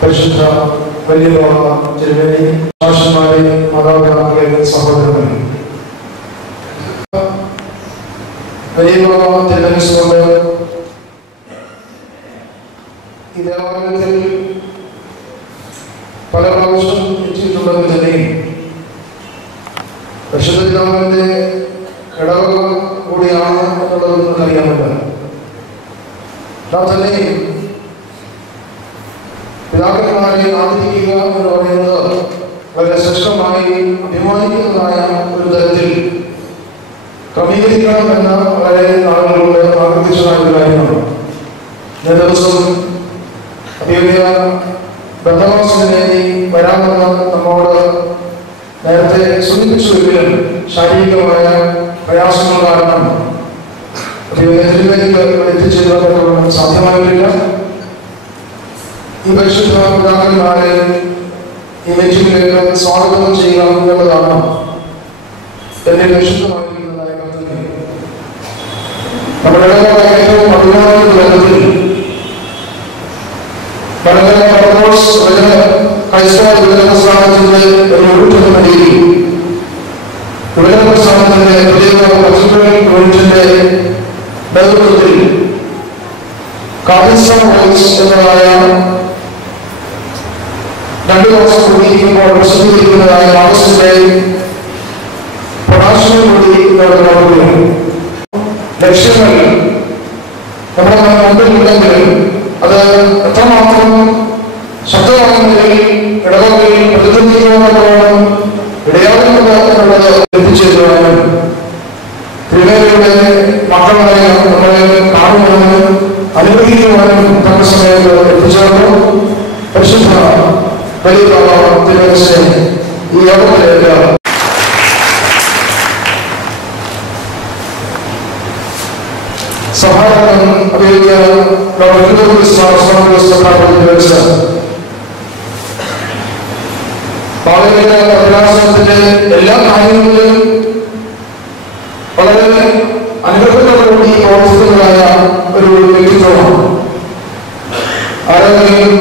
പരിശുദ്ധ വലിയ തിരുവേദി ശാസ്ത്രന്മാരെ മാതാപിതാക്കളെ സഹോദരന്മാരെ വലിയ തിരുവനന്തപുരത്ത് ഈ ദേവാലയത്തിൽ പല പ്രാവശ്യം എത്തിയിട്ടുണ്ടെങ്കിൽ തന്നെയും പരിശുദ്ധ പിതാവിന്റെ ഇടവക കൂടിയാണ് എന്നുള്ളത് നമുക്കറിയാമല്ലോ. തന്നെയും പിതാക്കന്മാരെ ആദരിക്കുക എന്ന് പറയുന്നത് വളരെ ശ്രേഷ്ഠമായി അഭിമാനിക്കുന്നതായ ഒരു തരത്തിൽ ക്രമീകരിക്കണമെന്ന് വളരെ നാളുകളുടെ ആഗ്രഹിച്ചതായ ഒരു കാര്യമാണ്. ഇന്നേ ദിവസം അഭിവ്യ ബന്ധവാസത്തിനെ വരാമെന്ന് നമ്മോട് നേരത്തെ സൂചിപ്പിച്ചുവെങ്കിലും ശാരീരികമായ പ്രയാസങ്ങൾ കാരണം തിരുവേദിക്ക് എത്തിച്ചേരാൻ സാധ്യമായിട്ടില്ല. ഈ പരിശുദ്ധ പിതാക്കന്മാരെ ഈ മീറ്റിംഗിലേക്ക് സ്വാഗതം ചെയ്യുക എന്നുള്ളതാണ് എന്റെ ലക്ഷ്യമായിരിക്കുന്നതായ കർത്തവ്യം. നമ്മുടെ ഏറ്റവും അഭിമാനത്തിന്റെ ബന്ധത്തിൽ ക്രൈസ്തവ വിഭജന പ്രസ്ഥാനത്തിന്റെ ഒരു ഊർജ്ജം നൽകി വിഭജന പ്രസ്ഥാനത്തിന്റെ യൂണിറ്റിന്റെ നേതൃത്വത്തിൽ എന്നതായ 2 ദിവസം കൂടിയിരിക്കുമ്പോൾ പ്രസിദ്ധീകരിക്കുന്നതായ ആഗസ്റ്റിലെ പ്രഭാഷണം കൂടി നടക്കുകയാണ്. ലക്ഷ്യങ്ങൾ നമ്മുടെ മുമ്പിലുണ്ടെങ്കിലും അത് എത്രമാത്രം ശക്തമാകുന്നതിൽ ഇടവകളിൽ പ്രതിനിധികളോടൊപ്പം ഇടയാകുന്നത് എന്നുള്ളത് എത്തിച്ചേരുവാനും തിരുവേദിയുടെ മക്കളായ നമ്മളെ കാണുവാനും അനുഗ്രഹിക്കുവാനും തക്ക സമയത്ത് എത്തിച്ചേർന്നു. പരിശുദ്ധ വലിയ തിരുവനന്തപുരത്തെ ഈ യോഗത്തിലേക്ക് സഹായം അഭ്യാസത്തിന്റെ എല്ലാ കാര്യങ്ങളിലും വളരെ അനുഗ്രഹത്തോടുകൂടി പ്രവർത്തിക്കുന്നതായ ഒരു വ്യക്തിത്വമാണ്. ആരെങ്കിലും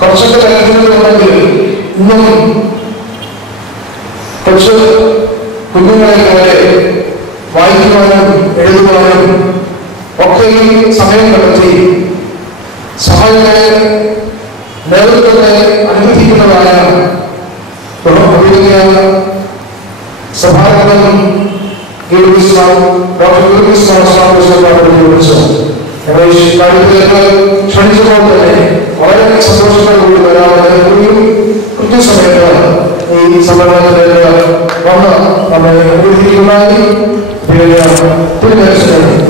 കുറച്ചൊക്കെ കലർത്തുന്നുണ്ടെങ്കിൽ ഇന്നും കുറച്ച് കുഞ്ഞുങ്ങളെ പോലെ വായിക്കുവാനും എഴുതുവാനും ഒക്കെയും സമയം കണ്ടെത്തി സഭയുടെ നേതൃത്വത്തെ അനുഗ്രഹിക്കുന്നതായ സഭാഗം ക്ഷണിച്ചപ്പോൾ തന്നെ വളരെ സന്തോഷത്തോടുകൂടി വരാമെന്നും കൃത്യസമയത്ത് ഈ സമ്മേളനത്തിലേക്ക് വന്ന് നമ്മെ അനുഗ്രഹിക്കുന്നതായി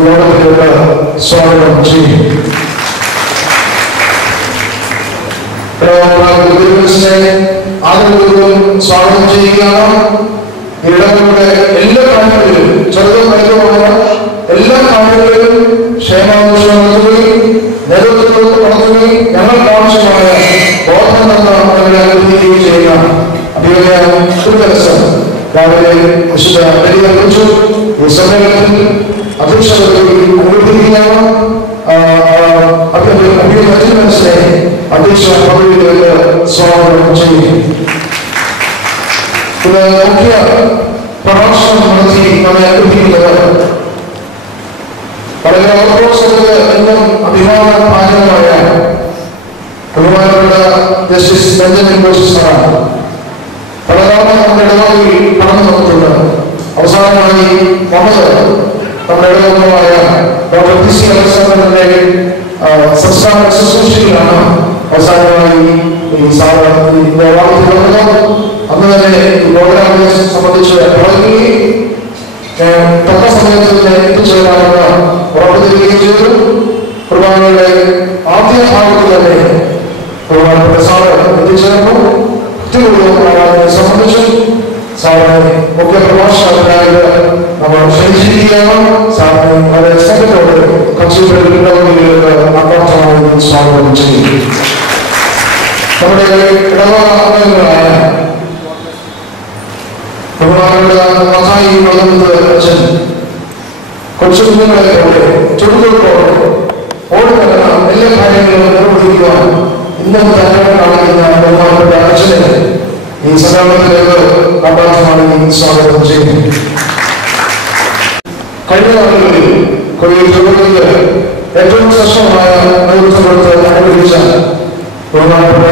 യോഗത്തിലേക്ക് സ്വാഗതം ചെയ്യും. ആദരപൂർവ്വം സ്വാഗതം ചെയ്യുകയാണ്. ഇടവകളുടെ എല്ലാ കാര്യങ്ങളിലും ചെറുതും വലുതുമായ എല്ലാ കാര്യങ്ങളിലും ക്ഷേമാന്വേഷണം നടത്തുകയും നേതൃത്വത്തോട് നടത്തുകയും ഞങ്ങൾക്ക് ആവശ്യമായ ബോധം തന്ന അവരെ അനുഗ്രഹിക്കുകയും ചെയ്യുക. ദിവസം രാവിലെ വിശുദ്ധ ബലിയെ കുറിച്ചു ഈ സമ്മേളനത്തിൽ അധ്യക്ഷത അനുഗ്രഹിക്കുകയാണ്. മനസ്സിലെ അധ്യക്ഷ പദവിയിലേക്ക് സ്വാഗതം ചെയ്യും. ഇത് മുഖ്യ പ്രഭാഷണം നടത്തി നമ്മെ അനുഗ്രഹിക്കുന്നത് വളരെ ഓർത്തഡോക്സ് എന്നും അഭിമാനമായ ബഹുമാനപ്പെട്ട ജസ്റ്റിസ് ബെഞ്ചമിൻ ജോസഫ് സാറാണ്. ധാരാളം നമ്മുടെ ഇടവകയിൽ കടന്നു വന്നിട്ടുണ്ട്. അവസാനമായി വന്നത് നമ്മുടെ ഇടവകമായ ഡോക്ടർ പി സി അലക്സാണ്ടറിന്റെ സംസ്ഥാന ശുശ്രൂഷയിലാണ് അവസാനമായി ഈ വളർത്തുന്നത്. അന്ന് തന്നെ ഈ പ്രോഗ്രാമിനെ സംബന്ധിച്ച് വളരുകയും തക്ക സമയത്ത് തന്നെ എത്തിച്ചേരാമെന്ന് ഉറപ്പ് തരികയും ചെയ്തു. കുർബാനയുടെ ആദ്യ ഭാഗത്ത് തന്നെ കുർബാനയുടെ സാറ് എത്തിച്ചേർന്നു. അതിനെ സംബന്ധിച്ചും സാറിനെ മുഖ്യ പ്രഭാഷകനായിട്ട് നമ്മൾ ക്ഷണിച്ചിരിക്കുകയാണ്. സാറിനെ വളരെ സ്നേഹത്തോടെ കച്ചിയിലേക്ക് ആത്മാർത്ഥമായി സ്വാഗതം ചെയ്യും. നമ്മുടെ ഇടവക അംഗങ്ങളായ അച്ഛൻ കൊച്ചു കുഞ്ഞുങ്ങളെ പോലെ ചുടുകളോടെ ഓടുന്ന എല്ലാ കാര്യങ്ങളും നിർവഹിക്കുവാൻ ഇന്നത്തെ തലമുറ കാണിക്കുന്ന ബഹുമാനപ്പെട്ട അച്ഛനെ ഈ സമ്മേളനത്തിലേക്ക് ആത്മാർത്ഥമായി സ്വാഗതം ചെയ്യും. കഴിഞ്ഞ നാളുകളിൽ കൊല്ലം ചുവടുകളിൽ ഏറ്റവും ശ്രേഷ്ഠമായ നേതൃത്വം കൊടുത്ത് അനുഭവിച്ച ബഹുമാനപ്പെട്ട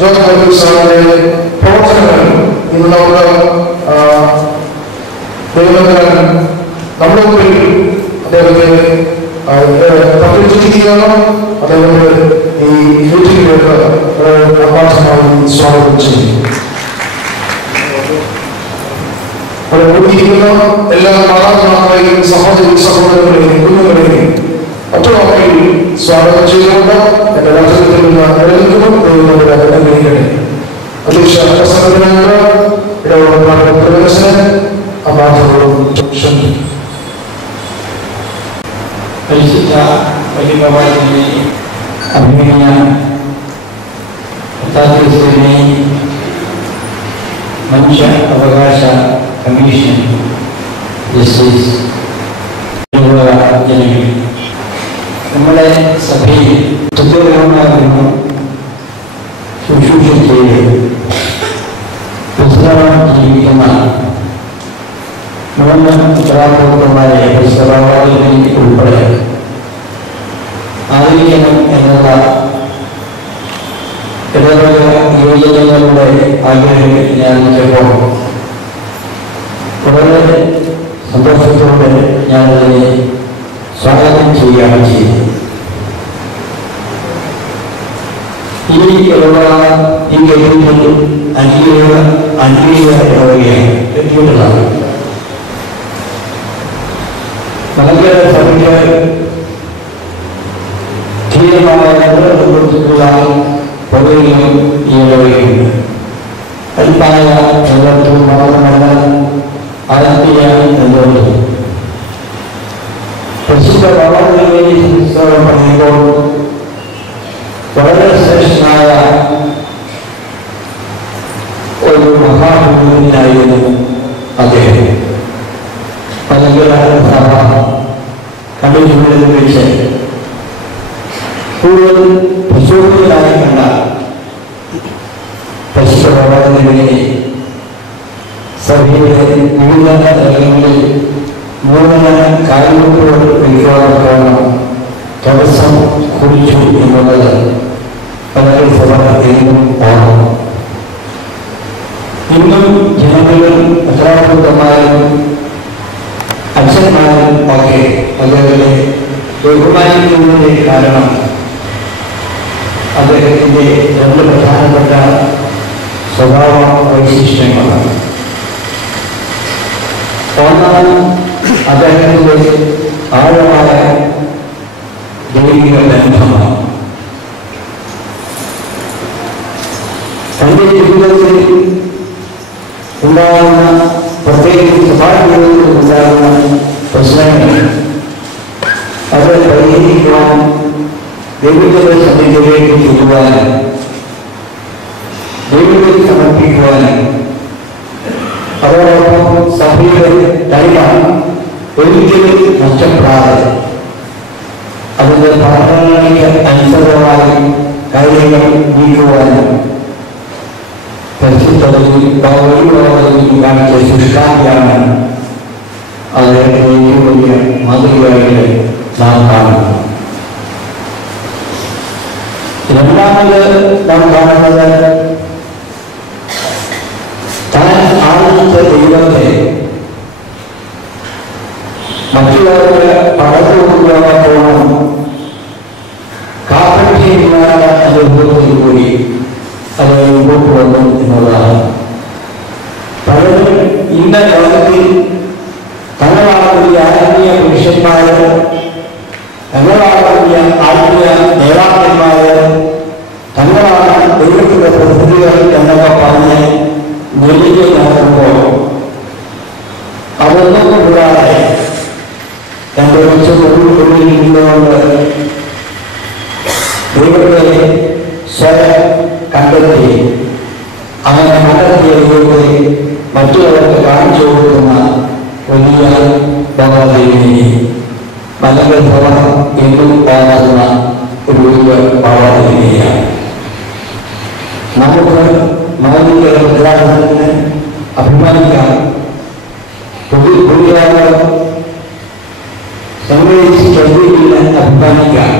ജോർജ് സാറിന്റെ പ്രവർത്തനങ്ങൾ ഇന്ന് നമുക്ക് ദൈവത്തിന് നമ്മുടെ മുമ്പിൽ അദ്ദേഹത്തെ പങ്കെടുത്തിരിക്കുകയാണ്. അദ്ദേഹത്തെ ഈ യൂട്യൂബിലേക്ക് ആത്മാർത്ഥമായി സ്വാഗതം ചെയ്യും. അവിടെ കൂടിയിരിക്കുന്ന എല്ലാ മാതാപിതാക്കളെയും സഹോദരങ്ങളെയും കുഞ്ഞുങ്ങളെയും ഒറ്റവാക്കിൽ സ്വാഗതം ചെയ്തുകൊണ്ട് എന്റെ രാജ്യത്തിൽ നിന്ന് നിലനിൽക്കുന്നു. ദൈവങ്ങളുടെ അനുഗ്രഹിക്കട്ടെ. അധ്യക്ഷ പ്രസംഗത്തിനാണ് ഇടവകപ്രവേശനം അമാധവും ക്ഷണിക്കും. പരിശുദ്ധ വലിയപ്രഭാതത്തിലെ അഭിനയ മനുഷ്യ അവകാശ കമ്മീഷൻ ജസ്റ്റിസ് ജനങ്ങൾ നമ്മുടെ സഭയിൽ തുല്യമാകുന്നു ശുശ്രൂഷ ചെയ്ത് പുസ്തകം ജീവിക്കുന്ന മൂന്ന് ഉത്തരവാദിത്വമായ പുസ്തകവാദികളിൽ ഉൾപ്പെടെ ആദരിക്കണം എന്നുള്ള ഇടവക യോജനകളുടെ ആഗ്രഹം ഞാൻ വെച്ചപ്പോൾ വളരെ സന്തോഷത്തോടെ ഞാനതിനെ സ്വാഗതം ചെയ്യുകയാണ് ചെയ്തത്. ഈ ഇടവക ഈ കേന്ദ്രത്തിൽ അംഗീകൃത ഇടവകയാണ് എത്തിയിട്ടുള്ളതാണ്. മലങ്കര സഭയ്ക്ക് ധീരമായ നേതൃത്വത്തിലുള്ള പദവികളും ഈ ഇടവകയുണ്ട്. കൽപ്പായ നേതൃത്വം മാത്രമല്ല ആത്മീയ നേതൃത്വം. പരിശുദ്ധ ഭഗവാനെ പറയുമ്പോൾ വളരെ ശ്രേഷ്ഠനായ ഒരു മഹാപുരോഹിതനായിരുന്നു അദ്ദേഹം. മലങ്കര സഭ കണ്ണൂരിൽ വെച്ച് കൂടുതൽ പ്രചോദിതനായി കണ്ട പരിശുദ്ധ ഭഗവാനെ വേണ്ടി സഭയുടെ വിവിധ തലങ്ങളിൽ നൂതന കാര്യങ്ങളോട് വയ്ക്കുവാൻ തടസ്സം കുറിച്ചു എന്നുള്ളത് മലങ്കര സഭ എന്നും ഓർമ്മ. ഇന്നും ജനങ്ങളും ഉത്തരവാദിത്വമായും അച്ഛന്മാരും ഒക്കെ അദ്ദേഹത്തെ ബഹുമാനിക്കുന്നതിന്റെ കാരണം അദ്ദേഹത്തിൻ്റെ രണ്ട് പ്രധാനപ്പെട്ട സ്വഭാവ വൈശിഷ്ട്യങ്ങളാണ്. ഒന്നാം അദ്ദേഹത്തിൻ്റെ ആഴമായ ദൈവിക ബന്ധമാണ്. തൻ്റെ ജീവിതത്തിൽ ഉണ്ടാകുന്ന പ്രത്യേകിച്ച് സഭാജീവിതത്തിൽ ഉണ്ടാകുന്ന പ്രശ്നങ്ങൾ അത് പരിഹരിക്കുവാൻ ദൈവത്തിന്റെ സന്നിധിയിലേക്ക് ചെല്ലുവാനും ദൈവത്തിൽ സമർപ്പിക്കുവാനും അതോടൊപ്പം സഭയുടെ തനിമ ഒരിക്കലും നഷ്ടപ്പെടാതെ അതിന്റെ പ്രാർത്ഥനകൾക്ക് അനുസൃതമായി കാര്യങ്ങൾ നീക്കുവാനും പരിശുദ്ധതയിൽ കാണിച്ച ശുഷ്കാന്തിയാണ് അദ്ദേഹത്തെ ഏറ്റവും വലിയ മാതൃകയായിട്ട് നാം കാണുന്നത്. രണ്ടാമത് നാം കാണുന്നത് താൻ ദൈവത്തെ മറ്റുള്ളവർക്ക് പടർന്നു കൊണ്ടുപോകാൻ പോകണം കാപ്പറ്റിയില്ലാത്ത അനുഭവത്തിൽ കൂടി അത് മുമ്പോട്ട് വന്നു എന്നുള്ളതാണ്. പലരും ഇന്ന ലോകത്തിൽ തങ്ങളാണ് വലിയ ആത്മീയ പുരുഷന്മാര്, തങ്ങളാണ് വലിയ ആത്മീയ നേതാക്കന്മാര്, തങ്ങളാണ് ദൈവത്തിന്റെ പ്രതിനിധികൾ എന്നൊക്കെ പറഞ്ഞ് നെല്ലിക്ക് നടക്കുമ്പോൾ അതൊന്നും കൂടാതെ തന്റെ ഉച്ചകൊള്ളിൽ നിന്നുകൊണ്ട് ദൈവത്തെ സ്വയം കണ്ടെത്തി അങ്ങനെ കണ്ടെത്തിയ ദൈവത്തെ മറ്റുള്ളവർക്ക് കാണിച്ചു കൊടുക്കുന്ന വലിയ ഭഗവതിയെ മലങ്കര സഭ എന്നും കാണുന്ന ഒരു വലിയ ഭഗവതിയാണ്. നമുക്ക് മാനവിക പ്രചാരണത്തിന് അഭിമാനിക്കാം. സംവേദിച്ചില്ല അഭിമാനിക്കാം.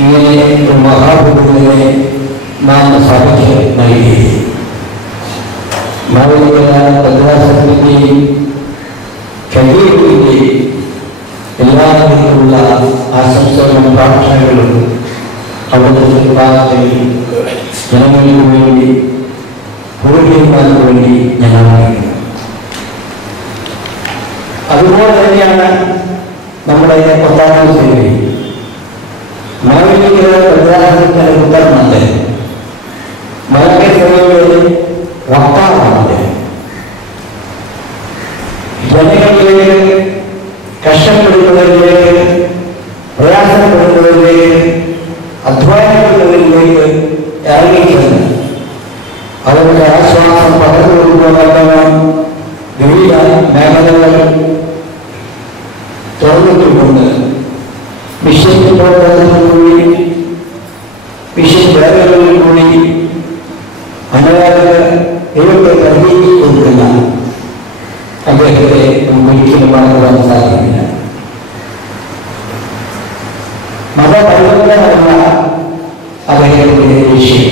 ഇങ്ങനെ ഒരു മഹാപുരുഷനെ നാം സഭയ്ക്ക് നൽകി. മാനവിക പ്രചാരണത്തിന്റെയും ശരീരത്തിന്റെയും എല്ലാ തരത്തിലുള്ള ആശംസകളും പ്രാർത്ഥനകളും അവിടുത്തെ പ്രാർത്ഥനയിൽ ജനങ്ങൾക്ക് വേണ്ടി പൂർവ്വന്മാർക്ക് വേണ്ടി ഞാൻ ആഗ്രഹിക്കുന്നു. അതുപോലെ തന്നെയാണ് നമ്മുടെ ഒത്താന സേവി മാനവിക പ്രചാരണത്തിന്റെ ഉത്തരണത്തെ മലങ്കര സഭയുടെ വക്താവാണ്. ജനങ്ങളിലേക്ക് കഷ്ടപ്പെടുന്നവരിലേക്ക് പ്രയാസപ്പെടുന്നവരിലേക്ക് അധ്വാനിക്കുന്നവരിലേക്ക് ഇറങ്ങിച്ചെന്ന് അവരുടെ ആശ്വാസം പകർന്നു കൊടുക്കുവാൻ വിവിധ മേഖലകൾ തുറന്നിട്ടുകൊണ്ട് മിഷൻ പ്രവർത്തനത്തിൽ കൂടി മിഷൻ വേലകളിൽ കൂടി അനവധി ദൈവത്തെ പരിഹരിച്ചു കൊടുക്കുന്ന അദ്ദേഹത്തെ നമുക്ക് ഒരിക്കലും മറക്കുവാൻ സാധിക്കില്ല. മതപരിവർത്തനമല്ല അദ്ദേഹത്തിന്റെ ലക്ഷ്യം,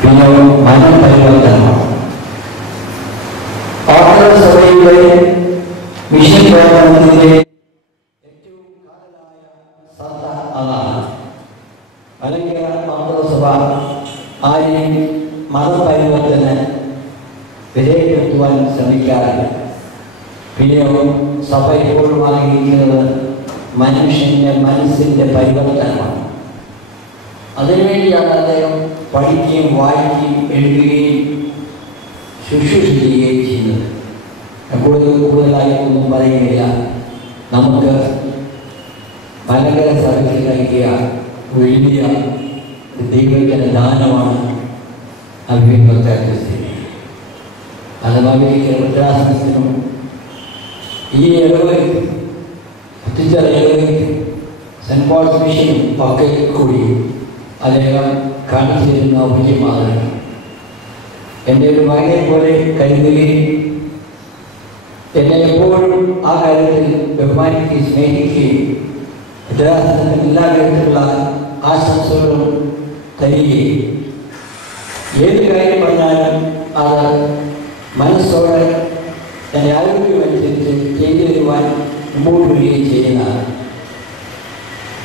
പിന്നെ മനപരിവർത്തനമാണ്. ഓർത്തഡോക്സ് സഭയുടെ മിഷൻ പ്രവർത്തനത്തിന്റെ ഏറ്റവും കാതലായ സത്ത അതാണ്. മലങ്കര ഓർത്തഡോക്സ് സഭ ആരെയും മതപരിവർത്തനം വിധേയപ്പെടുത്തുവാൻ ശ്രമിക്കാറില്ല. പിന്നെയോ സഭ എപ്പോഴും ആഗ്രഹിക്കുന്നത് മനുഷ്യന്റെ മനസ്സിന്റെ പരിവർത്തനമാണ്. അതിനുവേണ്ടിയാണ് അദ്ദേഹം പഠിക്കുകയും വായിക്കുകയും എഴുതുകയും ശുശ്രൂഷ ചെയ്യുകയും ചെയ്യുന്നത്. കൂടുതലായി ഒന്നും പറയുകയില്ല. നമുക്ക് മലങ്കര സഭയ്ക്ക് നൽകിയ വലിയ ദൈവത്തിന്റെ ദാനമാണ് അഭിമുഖത്തെ അലമാവിലേക്ക് വൃദ്ധാശ്രമത്തിനും ഈ ഇടവകയ്ക്ക് സെന്റ് പോൾസ് മിഷനും ഒക്കെ കൂടി അദ്ദേഹം കാണിച്ചു തരുന്ന വലിയ മാതൃക എൻ്റെ ഒരു മകനെ പോലെ കരുതുകയും എന്നെ എപ്പോഴും ആ കാര്യത്തിൽ ബഹുമാനിക്കുകയും സ്നേഹിക്കുകയും വൃദ്ധാശ്രമത്തിന് എല്ലാ കാര്യത്തിലുള്ള ആശംസകളും തരികയും ഏത് കാര്യം പറഞ്ഞാലും അത് മനസ്സോടെ തൻ്റെ ആരോഗ്യമനുസരിച്ച് ചെയ്തു തരുവാൻ മുമ്പോട്ട് വരികയും ചെയ്യുന്ന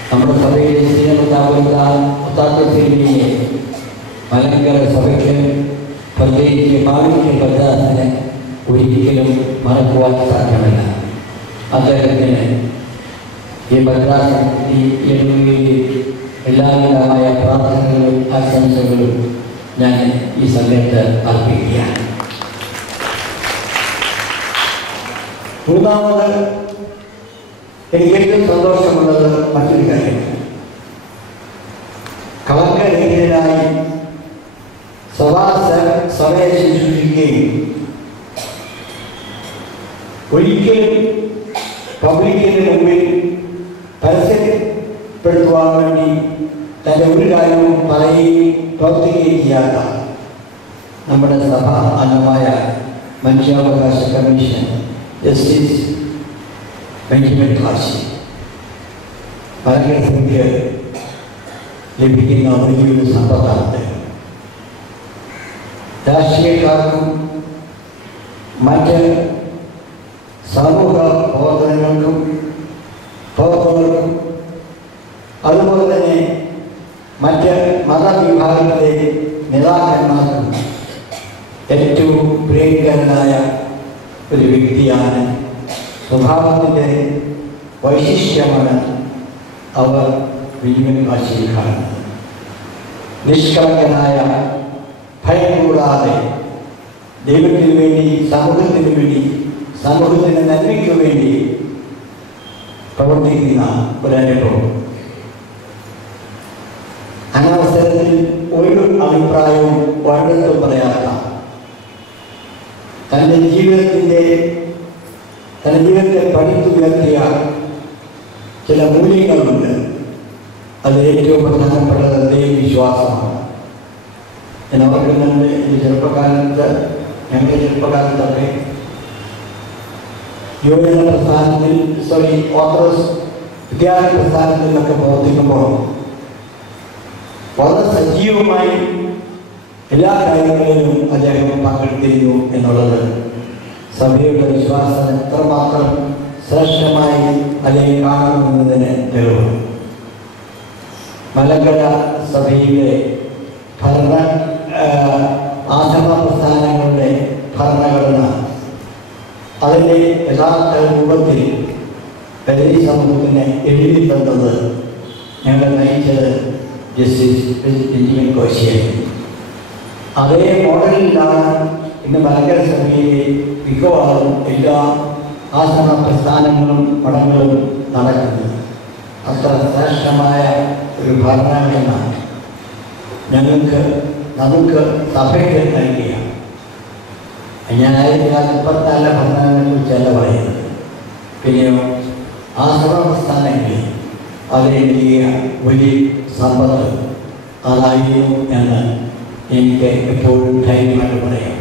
നമ്മുടെ സഭയിലെ ഒത്താത്തൊരുമിയെ മലങ്കര സഭയ്ക്ക് പ്രത്യേകിച്ച് മാവിക്ക് ഭദ്രാസനെ ഒരിക്കലും മറക്കുവാൻ സാധ്യമല്ല. അദ്ദേഹത്തിന് ഈ ഭദ്രാസനത്തിൽ എല്ലാവിധമായ പ്രാർത്ഥനകളും ആശംസകളും ഞാൻ ഈ സമയത്ത് അർപ്പിക്കുകയാണ്. മൂന്നാമത് എനിക്ക് ഏറ്റവും സന്തോഷമുള്ളത് മറ്റൊരു കാര്യമാണ്. കളങ്കരഹിതനായി സഭയെ ശുശ്രൂഷിക്കുകയും ഒരിക്കലും പബ്ലിക്കിന് മുമ്പിൽ പരസ്യപ്പെടുത്തുവാൻ വേണ്ടി തൻ്റെ ഒരു കാര്യവും പറയുകയും പ്രവർത്തിക്കുകയും ചെയ്യാത്ത നമ്മുടെ സഭ അംഗമായ മനുഷ്യാവകാശ കമ്മീഷൻ ജസ്റ്റിസ് ബെഞ്ചമിൻ ക്ലാസി മലങ്കര സഭയ്ക്ക് ലഭിക്കുന്ന വലിയൊരു സമ്പത്താണ്. രാഷ്ട്രീയക്കാർക്കും മറ്റ് സമൂഹ പ്രവർത്തനങ്ങൾക്കും അതുപോലെ തന്നെ മറ്റ് മതവിഭാഗത്തിലെ നേതാക്കന്മാർക്കും ഏറ്റവും പ്രിയങ്കരനായ ഒരു വ്യക്തിയാണ്. സ്വഭാവത്തിൻ്റെ വൈശിഷ്ട്യമാണ് അവർ ബെഞ്ചമിൻ കാശിയിൽ കാണുന്നത്. നിഷ്കളങ്കനായ, ഭയം കൂടാതെ ദൈവത്തിന് വേണ്ടി, സമൂഹത്തിന് വേണ്ടി, സമൂഹത്തിൻ്റെ നന്മയ്ക്ക് വേണ്ടി പ്രവർത്തിക്കുന്ന ഒരനുഭവം. അനവസരത്തിൽ ഒരു അഭിപ്രായവും ഒരിടത്തും പറയാത്ത, തൻ്റെ ജീവിതത്തെ പടുത്തുയർത്തിയ ചില മൂല്യങ്ങളുണ്ട്. അത് ഏറ്റവും പ്രധാനപ്പെട്ടത് ദൈവവിശ്വാസമാണ്. ഞാൻ ഓർക്കുന്നുണ്ട്, ഞങ്ങളുടെ ചെറുപ്പകാലത്തൊക്കെ യുവജന പ്രസ്ഥാനത്തിൽ ഓർത്തഡോക്സ് വിദ്യാർത്ഥി പ്രസ്ഥാനത്തിലൊക്കെ പ്രവർത്തിക്കുമ്പോൾ വളരെ സജീവമായി എല്ലാ കാര്യങ്ങളിലും അദ്ദേഹം പങ്കെടുത്തിരുന്നു എന്നുള്ളത് സഭയുടെ വിശ്വാസം എത്രമാത്രം ശ്രേഷ്ഠമായി അദ്ദേഹം കാണുന്നതിന് തെളിവാണ്. മലങ്കര സഭയിലെ ആശ്രമ പ്രസ്ഥാനങ്ങളുടെ ഭരണഘടന അതിൻ്റെ യഥാർത്ഥ രൂപത്തിൽ കലി സമൂഹത്തിന് എഴുതി തന്നത് ഞങ്ങൾ നയിച്ചത് ജസ്റ്റിസ് ബെഞ്ചമിൻ കോശിയായിരുന്നു. അതേ മോഡലിലാണ് ഇന്ന് മലങ്കര സഭയിലെ മിക്കവാറും എല്ലാ ആശ്രമ പ്രസ്ഥാനങ്ങളും മഠങ്ങളും നടക്കുന്നത്. അത്ര ശ്രേഷ്ഠമായ ഒരു ഭരണഘടന നമുക്ക് സഭയ്ക്ക് നൽകിയ. ഞാൻ 1934 ഭരണഘടനയെ കുറിച്ചല്ല പറയുന്നത്. പിന്നെയോ ആശ്രമ പ്രസ്ഥാനങ്ങളിൽ അതിനെ നൽകിയ വലിയ സമ്പത്ത് അതായിരുന്നു എന്ന് എനിക്ക് എപ്പോഴും ധൈര്യമായിട്ട് പറയാം.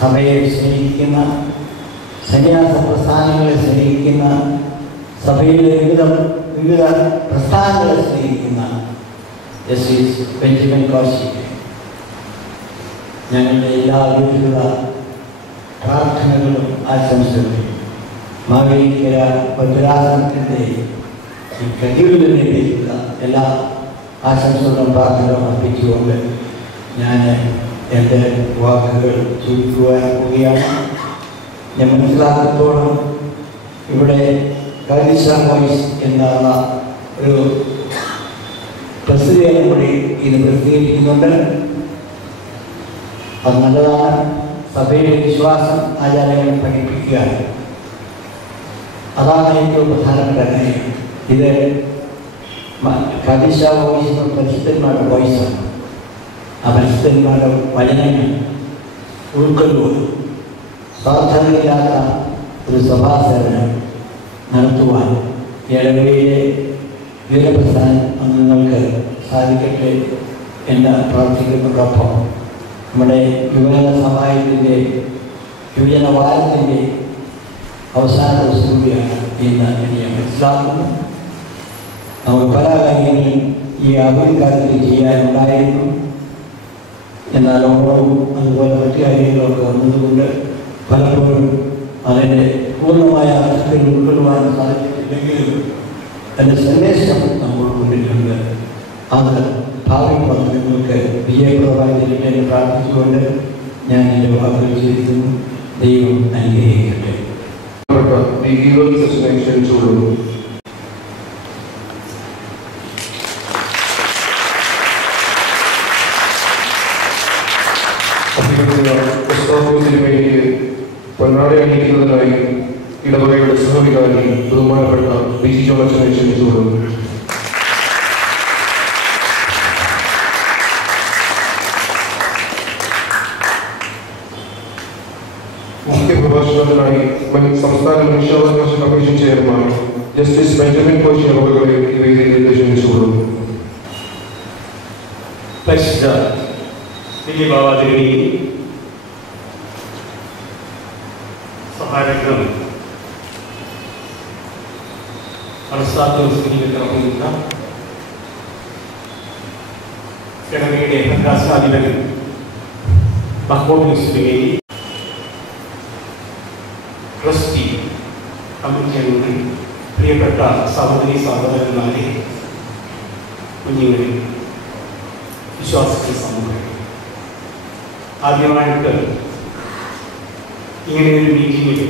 സഭയെ സ്നേഹിക്കുന്ന, സന്യാസ പ്രസ്ഥാനങ്ങളെ സ്നേഹിക്കുന്ന, സഭയിലെ വിവിധ പ്രസ്ഥാനങ്ങളെ സ്നേഹിക്കുന്ന ജസ്റ്റിസ് ബെഞ്ചമിൻ കോശി ഞങ്ങളുടെ എല്ലാ വിധത്തിലുള്ള പ്രാർത്ഥനകളും ആശംസകളും മാവേലിക്കര ഭദ്രാസനത്തിൻ്റെ ഈ കഴിവിന് വേണ്ടിയിട്ടുള്ള എല്ലാ ആശംസകളും പ്രാർത്ഥനകളും അർപ്പിച്ചുകൊണ്ട് ഞാൻ എൻ്റെ വാക്കുകൾ ചുരുക്കുവാൻ പോവുകയാണ്. ഞാൻ മനസ്സിലാക്കത്തോളം ഇവിടെ കാലിസ വോയിസ് എന്നുള്ള ഒരു പ്രസിദ്ധീകരണം കൂടി ഇത് പ്രസിദ്ധീകരിക്കുന്നുണ്ട്. അത് നല്ലതാണ്. സഭയുടെ വിശ്വാസം ആചാരങ്ങൾ പഠിപ്പിക്കുക, അതാണ് ഏറ്റവും പ്രധാനപ്പെട്ട കാര്യം. ഇത് കാലിസ വോയിസ് പരിശുദ്ധന്മാരുടെ വോയിസാണ്. ആ പരിശുദ്ധന്മാരുടെ വചനങ്ങൾ ഉൾക്കൊള്ളുവാൻ സാധ്യതയില്ലാത്ത ഒരു സഭാസേവനം നടത്തുവാൻ ഇടവകയിലെ വീരപ്രസ്ഥാന അംഗങ്ങൾക്ക് സാധിക്കട്ടെ എന്ന് പ്രാർത്ഥിക്കുന്നതോടൊപ്പം നമ്മുടെ യുവജന സഹായത്തിൻ്റെ യുവജന വാരത്തിൻ്റെ അവസാന ദിവസം കൂടിയാണ് ഇന്ന് ഞാൻ മനസ്സിലാക്കുന്നു. നമുക്ക് പല കാര്യങ്ങളും ഈ അവധിക്കാലത്തിൽ ചെയ്യാനുണ്ടായിരുന്നു. എന്നാൽ ഓണവും അതുപോലെ മറ്റു കാര്യങ്ങളൊക്കെ വന്നതുകൊണ്ട് പലപ്പോഴും അതിൻ്റെ പൂർണ്ണമായ അർത്ഥത്തിൽ ഉൾക്കൊള്ളുവാൻ സാധിച്ചിട്ടില്ലെങ്കിലും അതിൻ്റെ സന്ദേശം നമ്മൾ ഉൾക്കൊണ്ടിട്ടുണ്ട്. അത് ഭാവി പ്രവർത്തനങ്ങൾക്ക് വിജയപ്രദമായി ലഭിക്കാൻ പ്രാർത്ഥിച്ചുകൊണ്ട് ഞാൻ എൻ്റെ വാക്കുകൾ ചെയ്തിരുന്നു. ദൈവം അനുഗ്രഹിക്കട്ടെ. പൊന്നാടി അണിയിക്കുന്നതിനായി ഇടവകയുടെ സഹവികാരി ബഹുമാനപ്പെട്ട ബിജി ജോണച്ചനെ ക്ഷണിച്ചുകൊള്ളുന്നു. മുഖ്യപ്രഭാഷണത്തിനായി സംസ്ഥാന മനുഷ്യാവകാശ commission chairman justice Benjamin Koshy അവരുടെ ഈ വേദിയിലേക്ക് ക്ഷണിച്ചുകൊള്ളുന്നു. സഹായക്രം മനസ്സിലാക്കുന്ന ഇടവകയുടെ ഭദ്രാസനാധിപൻ മഹ്മൂദ് യൂസുഫിനെയും ട്രസ്റ്റി കമ്മിറ്റി അംഗങ്ങൾ, പ്രിയപ്പെട്ട സഹോദരി സഹോദരന്മാരെ, കുഞ്ഞുങ്ങളെ, വിശ്വാസികൾ സമൂഹം, ആദ്യമായിട്ട് ഇങ്ങനെയൊരു മീറ്റിങ്ങിൽ